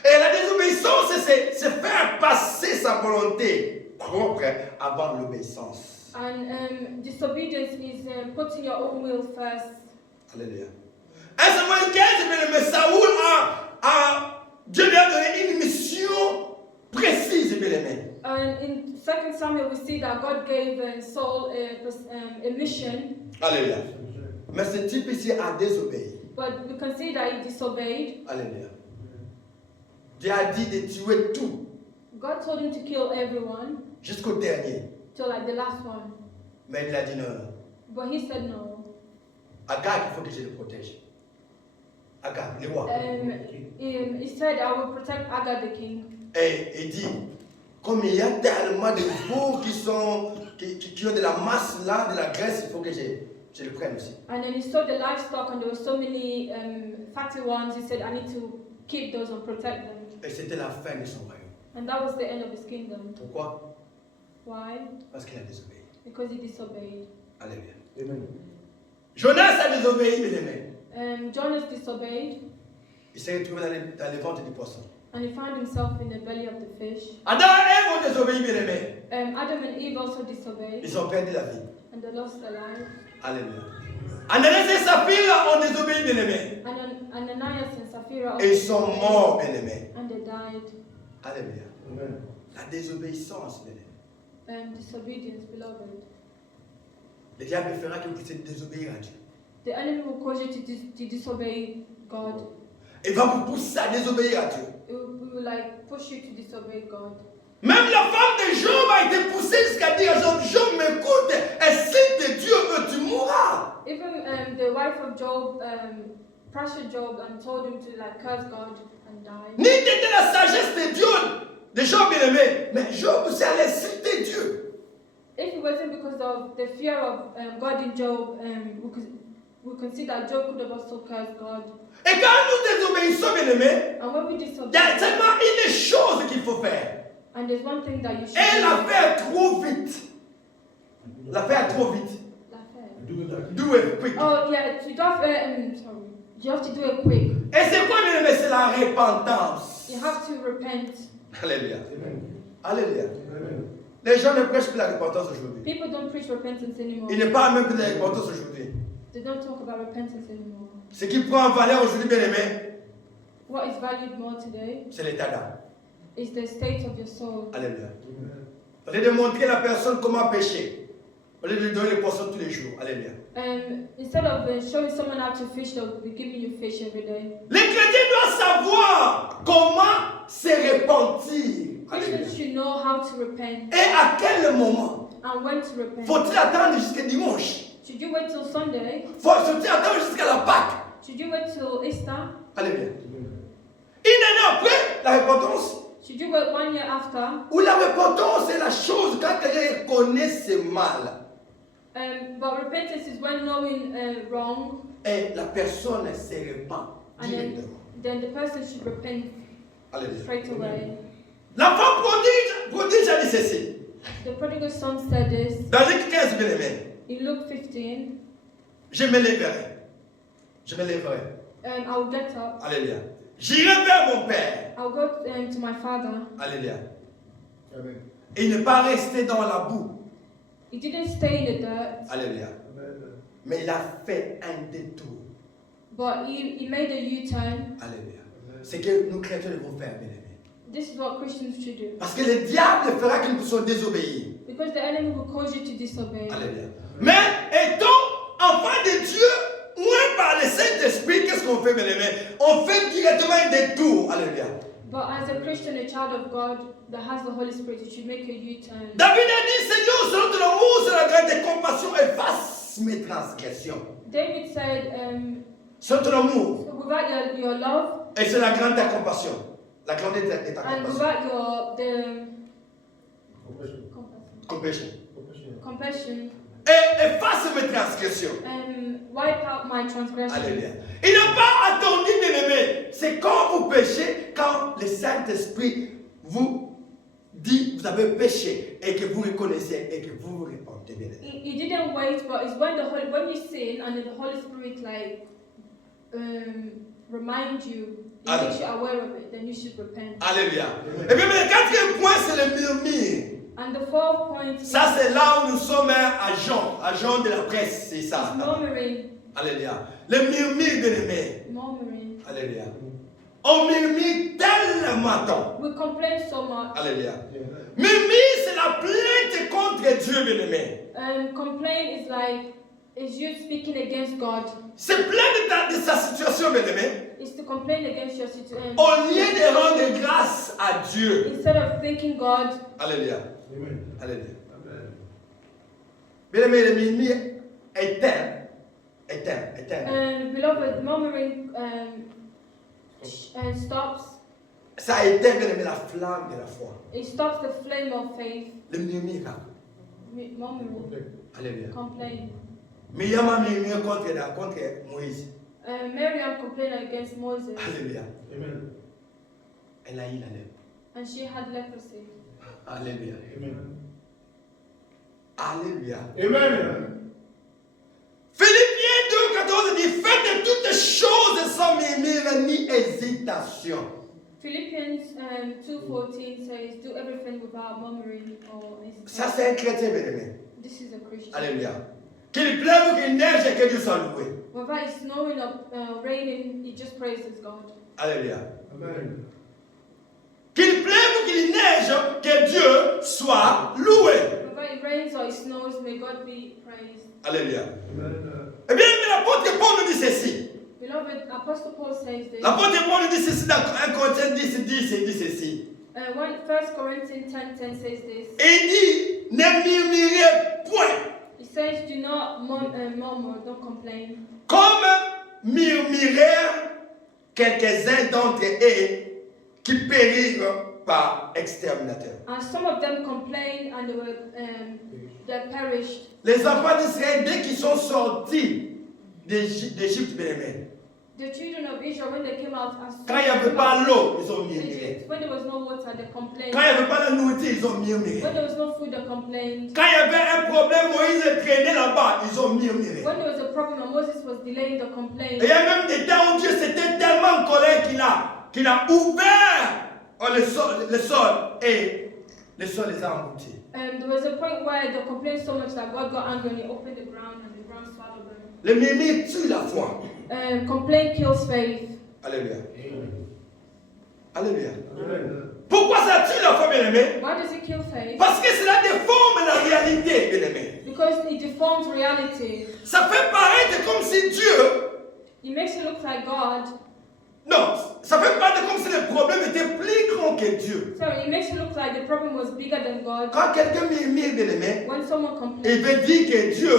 Et la désobéissance, c'est faire passer sa volonté propre avant l'obéissance. And disobedience is putting your own will first. Alléluia. 1 Samuel 15, mais Saoul Dieu lui a donné une mission précise, bien aimé. And in 2 Samuel, we see that God gave Saul a mission, Alléluia. Mais ce type ici a désobéi. but we can see that he disobeyed. Alléluia. Dieu a dit de tuer tout God told him to kill everyone jusqu'au dernier. till like the last one, Mais il a dit non, non. but he said no. Agar, il faut que je le protège. Agar, le roi. He said, "I will protect Agag the king." Et il dit, comme il y a tellement de veaux qui ont de la masse là, de la graisse, il faut que je le prenne aussi. And then he saw the livestock, and there were so many fatty ones. He said, "I need to keep those and protect them." Et c'était la fin de son royaume. And that was the end of his kingdom. Pourquoi? Why? Parce qu'il a désobéi. Because he disobeyed. Alléluia. Amen. Jonas a désobéi, bien aimé. Jonas disobeyed, Il s'est retrouvé dans les ventres du poisson. and he found himself in the belly of the fish. Adam et Ève ont désobéi, bien aimé. Adam and Eve also disobeyed, Ils ont perdu la vie. and they lost their lives. Alléluia. Ananias et Saphira ont désobéi, bien aimé. And Ananias and Sapphira Et ils also sont morts, bien aimé. and they died. Alléluia. Amen. La désobéissance, bien aimé. Disobedience, beloved. Le diable fera que vous puissiez désobéir à Dieu. The enemy will cause you to disobey God. Il va vous pousser à désobéir à Dieu. It will like push you to disobey God. Même la femme de Job a été poussée jusqu'à dire à Job, Job, m'écoute, et si de Dieu veut, tu mourras. Even the wife of Job pressured Job and told him to like curse God and die. Ni de la sagesse de Dieu, de Job bien-aimé. Mais Job, c'est à l'insulter Dieu. If it wasn't because of the fear of God in Job, we can see that Job could have also cursed God. Et quand nous désobéissons, bien-aimé, And when we il y disobey, a tellement une chose qu'il faut faire. and there's one thing that you should Et do. la faire trop vite. La faire trop vite. Do it quick. Oh yeah, you don't sorry. You have to do it quick. Et c'est quoi, bien-aimé? C'est la repentance. You have to repent. Alléluia. Alléluia. Les gens ne prêchent plus la repentance aujourd'hui. People don't preach repentance anymore. Ils ne parlent même plus de la repentance aujourd'hui. They don't talk about repentance anymore. Ce qui prend en valeur aujourd'hui, bien-aimé, What is valued more today c'est l'état d'âme. is the state of your soul. Alléluia. Au lieu de montrer à la personne comment pécher, au lieu de lui donner les poissons tous les jours. Alléluia. Instead of showing someone how to fish, they'll be giving you fish every day. Les chrétiens doivent savoir comment se repentir. Alléluia. Christians should know how to repent Et à quel moment and when to repent. faut-il attendre jusqu'à dimanche? Should you wait till Sunday? Faut-il attendre jusqu'à la Pâque? Should you wait till Easter? Alléluia. Une année après, la repentance. Should you wait 1 year after? Ou la repentance est la chose quand quelqu'un reconnaît ses mal. But repentance is when knowing wrong, Et la personne se repent and directement. then the person should repent Alléluia. straight away. L'enfant prodige a dit ceci. The prodigal son said this Dans Luc 15, bien aimé, in Luke 15. je me lèverai. Je me lèverai. I will get up. Alléluia. J'irai vers mon Père. I'll go to my father. Alléluia. Et ne pas rester dans la boue. He didn't stay in the dirt, Alléluia. Mais il a fait un détour. but he made a U-turn. Alléluia. C'est que nous chrétiens devons faire, bien aimé. This is what Christians should do. Parce que le diable fera que nous puissions désobéir. Because the enemy will cause you to disobey. Alléluia. Mais étant enfant de Dieu, moins par le Saint-Esprit, qu'est-ce qu'on fait, bien aimé? On fait directement un détour. Alléluia. But as a Christian, a child of God that has the Holy Spirit, you should make a U-turn. David a dit, Seigneur, selon ton amour, c'est la grande de compassion, efface mes transgressions. David said, Selon ton amour, without your love et c'est la grande de ta compassion. La grande de ta and compassion. without Compassion. compassion, Et efface mes transgressions. wipe out my transgression. Alléluia. Il n'a pas attendu, bien-aimé. C'est quand vous péchez, quand le Saint-Esprit vous dit vous avez péché et que vous reconnaissez et que vous vous repentez, bien-aimé. He didn't wait, but it's when when you sin and then the Holy Spirit remind you, it makes you aware of it, then you should repent. Alléluia. Et bien, le quatrième point, c'est le murmure. And the fourth point Ça, c'est là où nous sommes agents de la presse, c'est ça. is murmuring. Alléluia. Le murmure, bien-aimé. Murmuring. Alléluia. On murmure tellement tôt. We complain so much. Alléluia. Murmure, c'est la plainte contre Dieu, bien-aimé. Complain is you speaking against God. C'est plaindre de sa situation, bien-aimé. It's to complain against your situation. Au lieu de rendre grâce à Dieu. Instead of thanking God. Alléluia. Alléluia. Bien-aimé, le murmure éteint. Beloved, murmuring stops. Ça éteint, bien-aimé, la flamme de la foi. It stops the flame of faith. Le murmure. Murmuring. Alléluia. Complain. Myriam a murmuré contre Moïse. Miriam complained against Moses. Alléluia. Elle a eu la lèpre. And she had leprosy. Alléluia. Alléluia. Amen. Philippiens 2,14 dit faites de toutes choses sans murmure ni hésitation. Philippians 2:14 says, "Do everything without murmuring or Ça, hesitation." c'est un chrétien, bien-aimé. This is a Christian. Alléluia. Qu'il pleuve ou qu'il neige et que Dieu soit loué. Whether it's snowing or raining, he just praises God. Alléluia. Amen. Qu'il pleuve ou qu'il neige, que Dieu soit loué. Whether it rains or it snows, may God be praised. Alléluia. Amen. Eh bien, l'apôtre Paul nous dit ceci. Beloved, Apostle Paul says this. L'apôtre Paul nous dit ceci dans 1 Corinthiens 10, il dit ceci. 1 Corinthians 10:10 says this. Et il dit, ne murmurez point. He says, "Do not murmur, don't complain." Comme murmurèrent quelques-uns d'entre eux qui périrent par exterminateur. And some of them complained and they perished. Les enfants d'Israël, dès qu'ils sont sortis d'Égypte, bien-aimés, The children of Israel, when they came out, quand il n'y avait pas l'eau, ils ont murmuré. Egypt, when there was no water, they complained. Quand il n'y avait pas la nourriture, ils ont murmuré. When there was no food, they complained. Quand il y avait un problème, Moïse traînait là-bas, ils ont murmuré. When there was a problem and Moses was delaying, they Et complained. il y a même des temps où Dieu s'était tellement en colère qu'il a ouvert le sol et le sol les a engloutis. There was a point where they complained so much that God got angry and he opened the ground and the ground swallowed them. Le murmure tue la foi. Complaint kills faith. Alléluia. Alléluia. Amen. Pourquoi ça tue la foi, bien-aimé? Why does it kill faith? Parce que cela déforme la réalité, bien-aimé. Because it deforms reality. Ça fait paraître comme si Dieu... It makes it look like God. Non, ça fait paraître comme si le problème était plus grand que Dieu. Sorry, it makes it look like the problem was bigger than God. Quand quelqu'un murmure, bien-aimé, When someone il complains, veut dire que Dieu,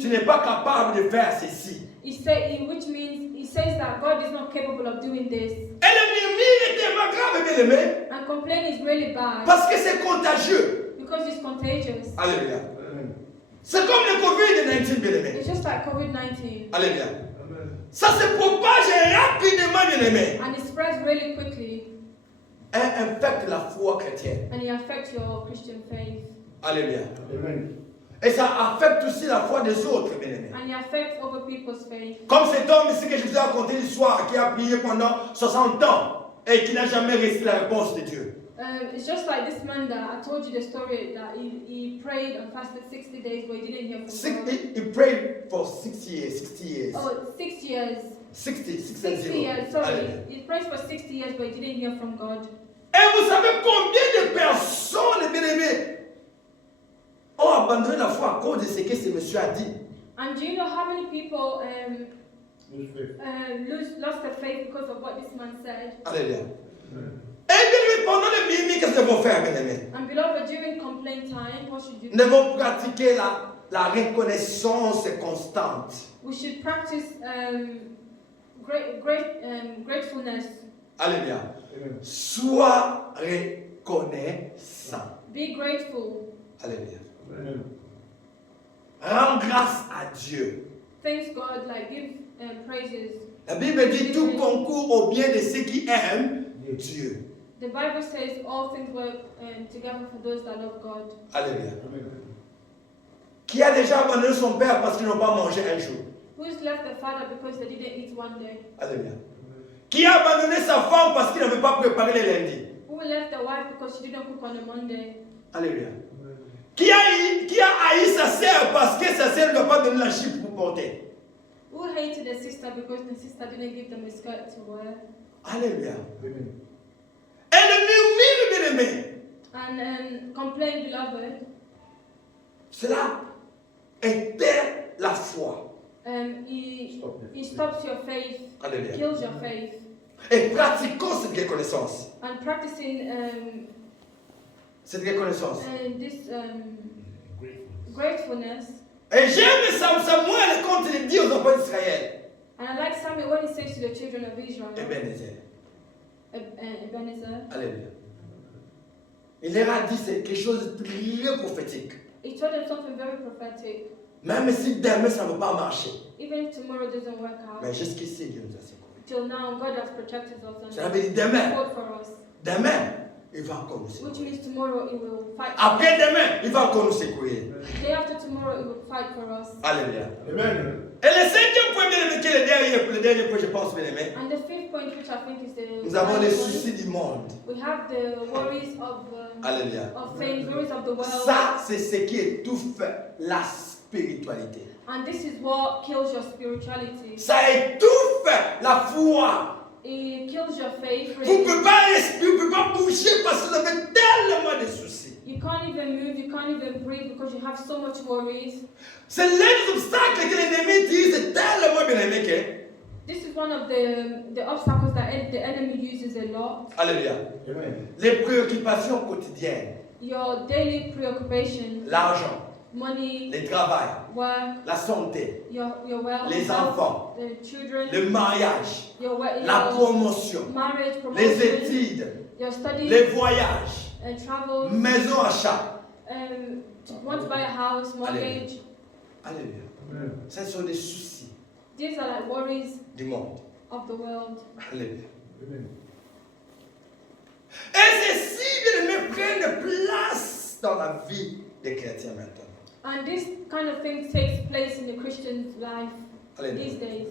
tu n'es pas capable de faire ceci. which means he says that God is not capable of doing this. Et le murmure est tellement grave, bien-aimé, And complaint is really bad parce que c'est contagieux. because it's contagious. Alléluia. Amen. C'est comme le Covid-19, bien-aimé. It's just like COVID-19. Alléluia. Amen. Ça se propage rapidement, bien-aimé. And it spreads really quickly Et infecte la foi chrétienne. and it affects your Christian faith. Alléluia. Amen. Et ça affecte aussi la foi des autres, bien-aimés. And it affects other people's faith. Comme cet homme ici que je vous ai raconté l'histoire, qui a prié pendant 60 ans et qui n'a jamais reçu la réponse de Dieu. It's just like this man that I told you the story that he prayed and fasted 60 days but he didn't hear from God. He prayed for 60 years. Oh, 6 years. 60 years, sorry. Alléluia. He prayed for 60 years but he didn't hear from God. Et vous savez combien de personnes, bien-aimés, ont abandonné la foi à cause de ce que ce monsieur a dit. And do you know how many people Lose faith. lost their faith because of what this man said? Alléluia. Amen. Et bien-aimés, pendant le murmure, qu'est-ce qu'ils vont faire, bien-aimés? And beloved, during complaint time, what should you Nous do? devons pratiquer la reconnaissance constante. We should practice gratefulness. Alléluia. Amen. Sois reconnaissant. Be grateful. Alléluia. Amen. Rends grâce à Dieu. Thanks God, like give praises. La Bible dit tout concourt au bien de ceux qui aiment Dieu. The Bible says all things work together for those that love God. Alléluia. Amen. Qui a déjà abandonné son père parce qu'ils n'ont pas mangé un jour? Who's left the father because they didn't eat one day? Alléluia. Qui a abandonné sa femme parce qu'il n'avait pas préparé les lundis? Who left the wife because she didn't cook on a Monday? Alléluia. Qui a haï sa sœur parce que sa sœur ne doit pas donner la chipe pour porter? Who hated the sister because the sister didn't give them a skirt to wear? Alléluia. Amen. Et le murmure, bien-aimé, And complain, beloved. cela éteint la foi. He stops your faith, Alléluia. kills your faith. Et pratiquons cette reconnaissance. And practicing Cette reconnaissance. this gratefulness. Et j'aime Samuel quand il dit aux enfants d'Israël, And I like Samuel when he says to the children of Israel, Ebenezer. Ebenezer, Alléluia. Il leur a dit c'est quelque chose de très prophétique. he told them something very prophetic. Même si demain ça ne va pas marcher. Even if tomorrow doesn't work Mais out, jusqu'ici, Dieu nous a secourus. till now God has protected us Cela and veut dire demain. fought for us. Demain, il va encore nous Which secourir. means tomorrow He will fight. Après demain, il va encore nous secourir. Day after tomorrow He will fight for us. Alléluia. Amen. Et le cinquième point, bien aimé, qui est le dernier point, je pense, bien aimé. And the fifth point, which I think is the Nous avons les final point, soucis du monde. we have the worries Alléluia. of things, worries of the world, Ça, c'est ce qui étouffe la spiritualité. and this is what kills your spirituality. Ça étouffe la foi. It kills your faith. Vous ne Really. pouvez pas respirer, vous ne pouvez pas bouger parce que vous avez tellement de soucis. You can't even move, you can't even breathe because you have so much worries. C'est l'un des obstacles que l'ennemi utilise tellement, bien aimé, que... This is one of the obstacles that the enemy uses a lot. Alléluia. Amen. Les préoccupations quotidiennes. Your daily preoccupation, L'argent, money, le travail, work, la santé, your wealth, les enfants, the children, le mariage, la your promotion, marriage, les promotion, études, your studies, les voyages, travels, maison achat. want to buy a house, mortgage. Alléluia. Amen. Ce sont des soucis These are like worries du monde. of the world. Alléluia. Amen. Et ceci, bien-aimés, prennent place dans la vie des chrétiens maintenant. And this kind of thing takes place in the Christian's life Alléluia. these days.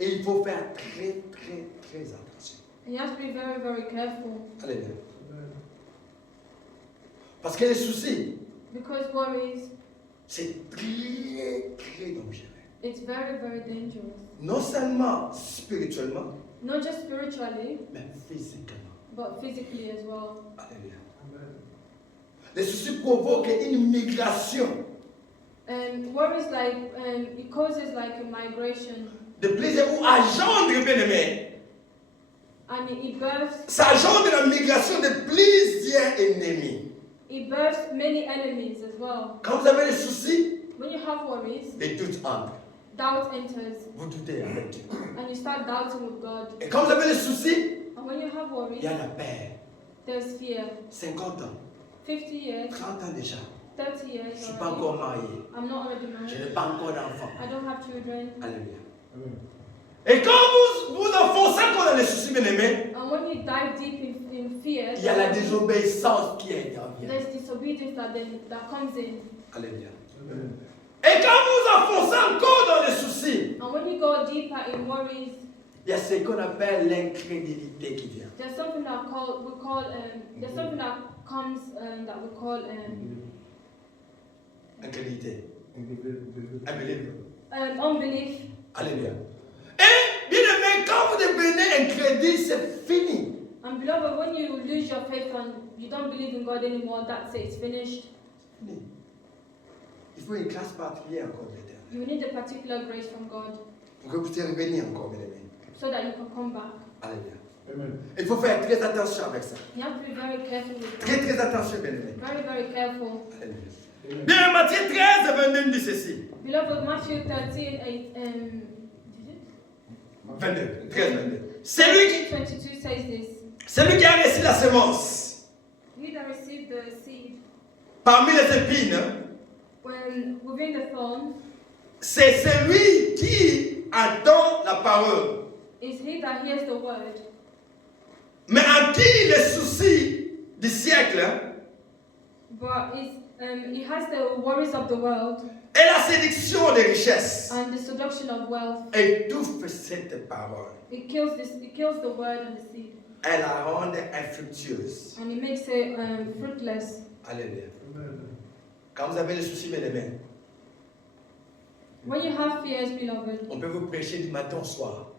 Et il faut faire très, très, très attention. And you have to be very, very careful Alléluia. Amen. Parce que les soucis, because worries, c'est très, très dangereux. it's very, very dangerous. Non seulement spirituellement, Not just spiritually, mais physiquement. but physically as well. Alléluia. Amen. Les soucis provoquent une migration And worries it causes like a migration, de plaisir ou engendre, bien-aimés. and it births Ça engendre la migration de plusieurs ennemis. many enemies as well. Quand vous avez des soucis, When you have worries, les doutes entrent. doubt enters, Vous doutez avec Dieu. and you start doubting with God. Et quand vous avez des soucis, And when you have il worries, y a la peur. there's fear. 50 ans, 50 years, 30 ans déjà. 30 Je ne years suis pas already. encore marié. I'm not already Je married. n'ai pas encore d'enfant. I don't have children. Alléluia. Amen. Et quand vous enfoncez encore dans les soucis, bien-aimés, And when you dive deep in fear, il y a la désobéissance qui intervient. there's disobedience that comes in. Alléluia. Amen. Et quand vous enfoncez encore dans les soucis, And when you go deeper in worries, il y a ce qu'on appelle l'incrédulité qui vient. there's something there's something that comes that we call Incrédulité. Unbelief. unbelief. Alléluia. Et bien aimé, quand vous devenez incrédule, c'est fini. And beloved, when you lose your faith and you don't believe in God anymore, that's it, it's finished. Fini. Il faut une classe particulière encore, bien aimé, You need a particular grace from God pour que vous puissiez revenir encore, bien aimé. so that you can come back. Alléluia. Amen. Il faut faire très attention avec ça. You have to be very careful with Très, that. très attention, bien aimé. Very, very careful. Alléluia. Amen. Bien, Matthieu 13, 22 dit ceci. Beloved, Matthew 13, 8, 22, 13, 22. Celui 22 says this. qui a reçu la semence He that received the seed parmi les épines, within the thorn c'est celui qui attend la parole. is he that hears the word, Mais en qui les soucis du siècle but he has the worries of the world et la séduction des richesses and the seduction of wealth. étouffe cette parole. It kills the word and the seed, Elle la rend infructueuse. and it makes it fruitless. Alléluia. Amen. Quand vous avez les soucis, mes amis, When you have fears, beloved, on peut vous prêcher du matin au soir.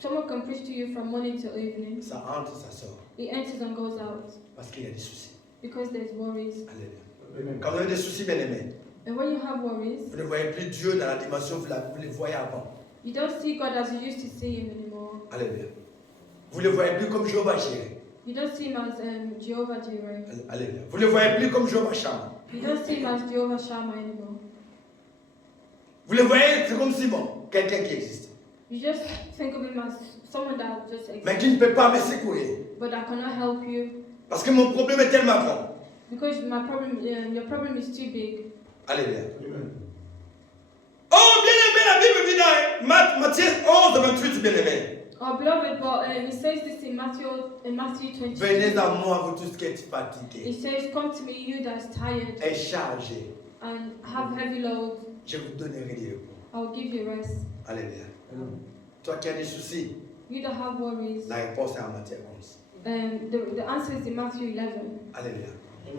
someone can preach to you from morning till evening. Ça entre, ça sort. It enters and goes out Parce qu'il y a des soucis. because there's worries. Alléluia. Amen. Quand vous avez des soucis, bien aimés, And when you have worries, vous ne voyez plus Dieu dans la dimension où vous le voyez avant. you don't see God as you used to see him anymore. Alléluia. Vous ne le voyez plus comme Jéhovah Jireh. You don't see him as Jehovah Jireh. Alléluia. Vous ne le voyez plus comme Jéhovah Shammah. You don't see him as Jehovah Shammah anymore. Vous le voyez, c'est comme Simon, quelqu'un qui existe. You just think of him as someone that just Mais exists, qui ne peut pas me secourir. but that cannot help you Parce que mon problème est tellement grand. because your problem is too big. Alléluia. Amen. Oh, bien aimé, la Bible dit dans Matthieu 11, 28, bien aimé. Oh, beloved, but he says this in Matthew 22. Venez à moi, vous tous qui êtes fatigués He says, "Come to me, you that's tired et chargés. and have heavy load. Je vous donnerai du repos. I will give you rest." Alléluia. Amen. Toi qui as des soucis, You that have worries, la réponse est en Matthieu 11. the answer is in Matthew 11. Alléluia.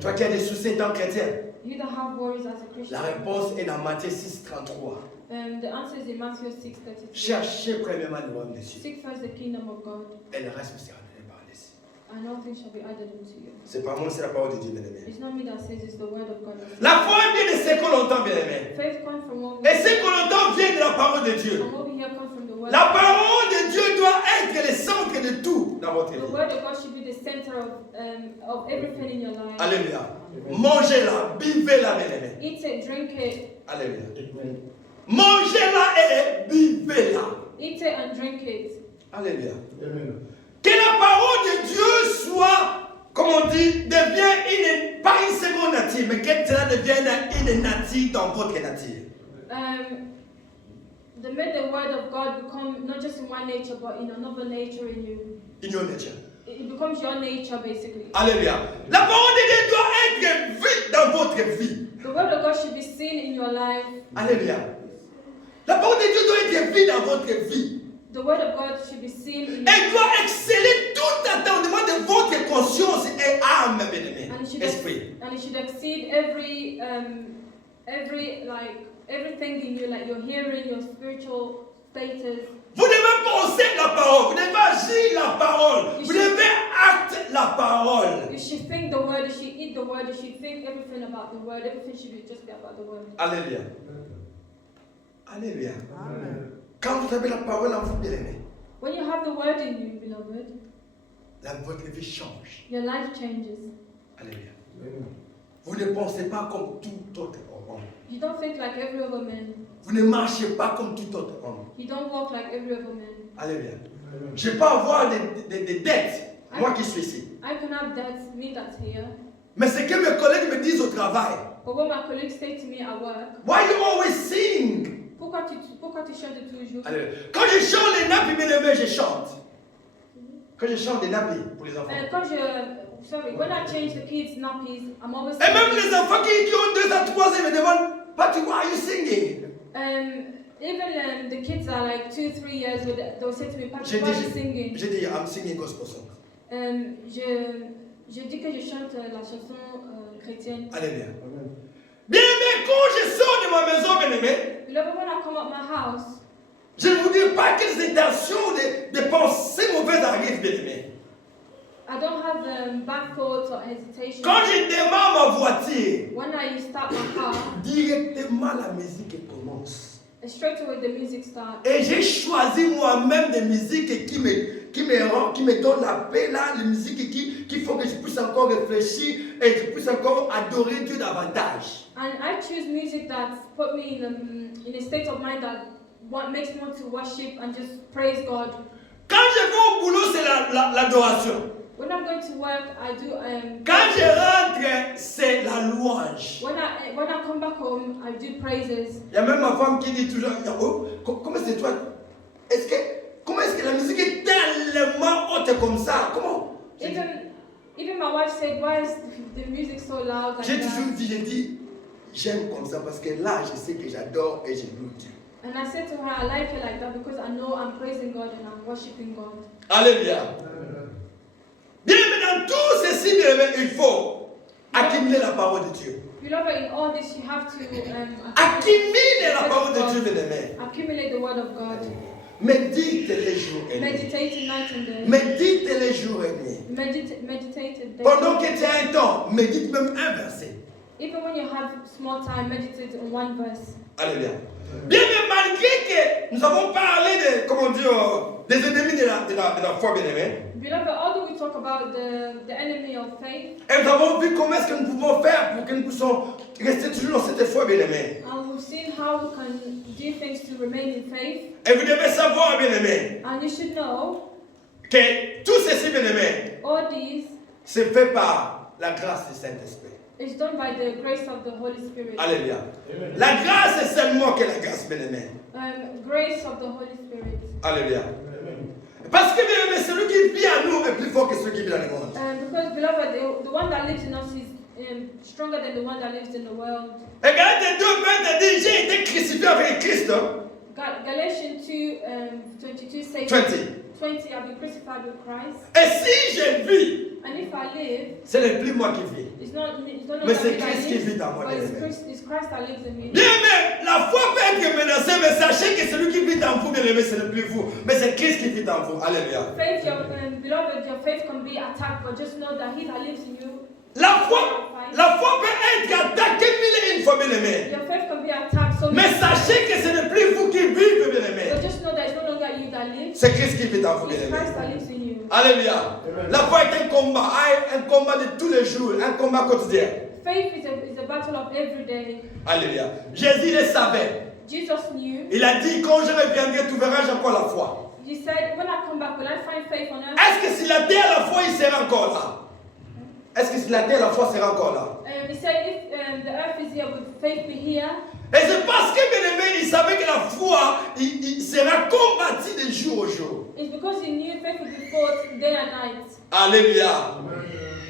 Toi qui as des soucis étant chrétien, You that have worries as a la Christian, réponse est dans Matthieu 6, 33. the answer is in Matthew 6:33. Cherchez premièrement le royaume des cieux. Seek first the kingdom of God, Et le reste vous sera donné par les cieux. and all things shall be added unto you. C'est pas moi, c'est la parole de Dieu, bien aimé. It's not me that says, it's the word of God. La foi vient de ce que l'on entend, bien aimé. Faith comes from what we Et ce que l'on entend vient de la parole de Dieu. and what we hear comes from the word. La parole de Dieu doit être le centre centre de tout dans votre The vie. word of God should be the center of everything in your life. Alléluia. Mangez-la, buvez-la, bien-aimé. Eat it, drink it. Alléluia. Amen. Mangez-la et buvez-la. Eat it and drink it. Alléluia. Amen. Que la parole de Dieu soit, comme on dit, devient pas une seconde nature, mais que cela devienne une nature dans votre nature. Make the word of God become not just in one nature, but in another nature in you. In your nature. It becomes your nature, basically. Alléluia. La parole de Dieu doit être vue dans votre vie. The word of God should be seen in your life. Alléluia. La parole de Dieu doit être vue dans votre vie. The word of God should be seen in Elle doit exceller tout attendement de votre conscience et âme, bien-aimé. Esprit. And it should exceed every everything in you, like your hearing, your spiritual status. Vous devez penser la parole, vous devez agir la parole, vous devez acter la parole. You should think the word, you should eat the word, you should think everything about the word, everything should be just about the word. Alléluia. Alléluia. Amen. Quand vous avez la parole en vous, bien-aimé, When you have the word in you, beloved, votre vie change. your life changes. Alléluia. Amen. Vous ne pensez pas comme tout autre homme. You don't think like every other man. Vous ne marchez pas comme tout autre homme. You don't walk like every other man. Alléluia. Amen. Je peux avoir des dettes, moi qui suis ici. I can have debts, me that's here. Mais ce que mes collègues me disent au travail, But when my colleagues say to me at work, why you always sing? pourquoi tu chantes toujours? Alléluia. Quand je chante les nappes, bien aimé, je chante. Quand je chante les nappes pour les enfants. When I change the kids' nappies, I'm always Et même les enfants qui ont 2 à 3 ans me demandent, Patrick, why are you singing? Even the kids are like 2-3 years old, they'll say to me, Patrick, why are you singing? J'ai dit, I'm singing gospel song. Je dis que je chante la chanson chrétienne. Alléluia. Amen. Bien aimé, quand je sors de ma maison, bien aimé, Beloved, when I come out my house, je ne vous dis pas quelles intentions de pensées mauvaises arrivent, bien aimé. I don't have bad thoughts or hesitation. Quand je démarre ma voiture, When I start my car, directement la musique commence. straight away the music starts. Et j'ai choisi moi-même des musiques qui me donnent la paix là, les musiques qui font que je puisse encore réfléchir et que je puisse encore adorer Dieu davantage. And I choose music that put me in a state of mind that what makes me want to worship and just praise God. Quand je vais au boulot, c'est l'adoration. When I'm going to work, I do. Quand je rentre, c'est la louange. When I come back home, I do praises. Il y a même ma femme qui dit toujours, oh, comment c'est toi? Comment est-ce que la musique est tellement haute comme ça? Comment? Even my wife said, why is the music so loud? Like J'ai that? toujours dit, j'aime comme ça parce que là, je sais que j'adore et je loue Dieu. And I said to her, I like it like that because I know I'm praising God and I'm worshiping God. Alléluia. Bien, mais dans tout ceci, il faut accumuler la parole de Dieu. Beloved, in all this, you have to Accumuler la parole de Dieu, bien-aimé. accumulate the word of God. Médite les jours et nuits. Meditate night and day. Médite les jours et nuits. Meditate day. Pendant que tu as un temps, médite même un verset. Even when you have small time, meditate on one verse. Alléluia. Bien, mais malgré que nous avons parlé des ennemis de la foi, bien-aimé, Beloved, although we talk about the enemy of faith, et nous avons vu comment est-ce que nous pouvons faire pour que nous puissions rester toujours dans cette foi, bien-aimé. and we've seen how we can do things to remain in faith, Et vous devez savoir, bien-aimé, and you should know que tout ceci, bien-aimé, all these c'est fait par la grâce du Saint-Esprit. is done by the grace of the Holy Spirit. Alléluia. Amen. La grâce est seulement que la grâce, bien-aimé. Grace of the Holy Spirit. Alléluia. Amen. Parce que, bien-aimé, celui qui vit en nous est plus fort que celui qui vit dans le monde. Because, beloved, the one that lives in us is stronger than the one that lives in the world. Et Galates 2, 20 dit, j'ai été crucifié avec Christ. Galatians 2:22 says, 20, I'll be crucified with Christ. Et si je vis, And if I live, ce n'est plus moi qui vis. it's not Mais c'est me that Christ qui lives, vit en moi, but it's bien-aimé. Christ that lives in me. Bien aimé, la foi peut être menacée, mais sachez que celui qui vit en vous, bien aimé, ce n'est plus vous, mais c'est Christ qui vit en vous. Alléluia. Faith, beloved, your faith can be attacked, but just know that He that lives in you. La foi peut être attaquée mille et une fois, bien aimé. Your faith can be attacked Mais sachez que ce n'est plus vous qui vivez, bien-aimés. So just know that it's no longer you that lives. C'est Christ qui vit en vous, It's bien-aimés. Christ that lives in you. Alléluia. La foi est un combat de tous les jours, un combat quotidien. Faith is a battle of every day. Alléluia. Jésus le savait. Jesus knew. Il a dit, quand je reviendrai, tu verras j'ai encore la foi. He said, when I come back, will I find faith on earth? Est-ce que s'il a dit à la foi, il sera encore là? Est-ce que s'il a dit à la foi, il sera encore là? He said, if the earth is here, would faith be here? Et c'est parce que, bien aimé, il savait que la foi, il sera combattu de jour au jour. It's because he knew faith would be fought day and night. Alléluia.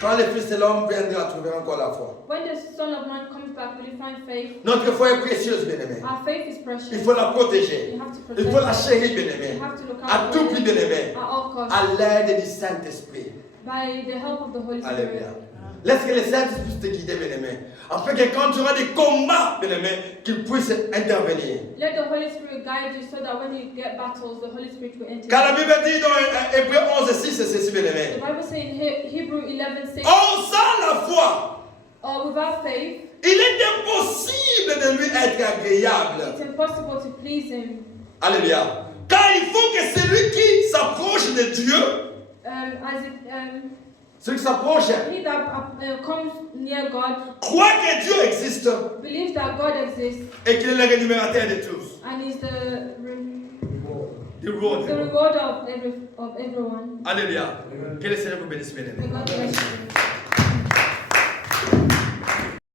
Quand le Fils de l'homme viendra, tu verras encore la foi. When the Son of Man comes back, will he find faith? Notre foi est précieuse, bien aimé. Our faith is precious. Il faut la protéger. You have to protect Il faut la it. chérir, bien aimé. You have to look À out tout for prix, it bien aimé. at all costs. À l'aide du Saint-Esprit. By the help of the Holy Spirit. Alléluia. Laisse que le Saint-Esprit puisse te guider, bien aimé. Afin que quand tu auras des combats, bien aimé, qu'il puisse intervenir. Let the Holy Spirit guide you so that when you get battles, the Holy Spirit will enter. Car la Bible dit dans Hébreu 11:6, c'est ceci, bien The aimé. Bible says in Hebrew 11:6, Or, sans la foi, or without faith, il est impossible de lui être agréable. it's impossible to please Him. Alléluia. Car il faut que celui qui s'approche de Dieu, celui qui s'approche, He that comes near God croit que Dieu existe believes that God exists et qu'il est le rémunérateur de tous. and is the Reward. reward of everyone. Alléluia. Que le Seigneur vous bénisse, bien aimé. May God bless you.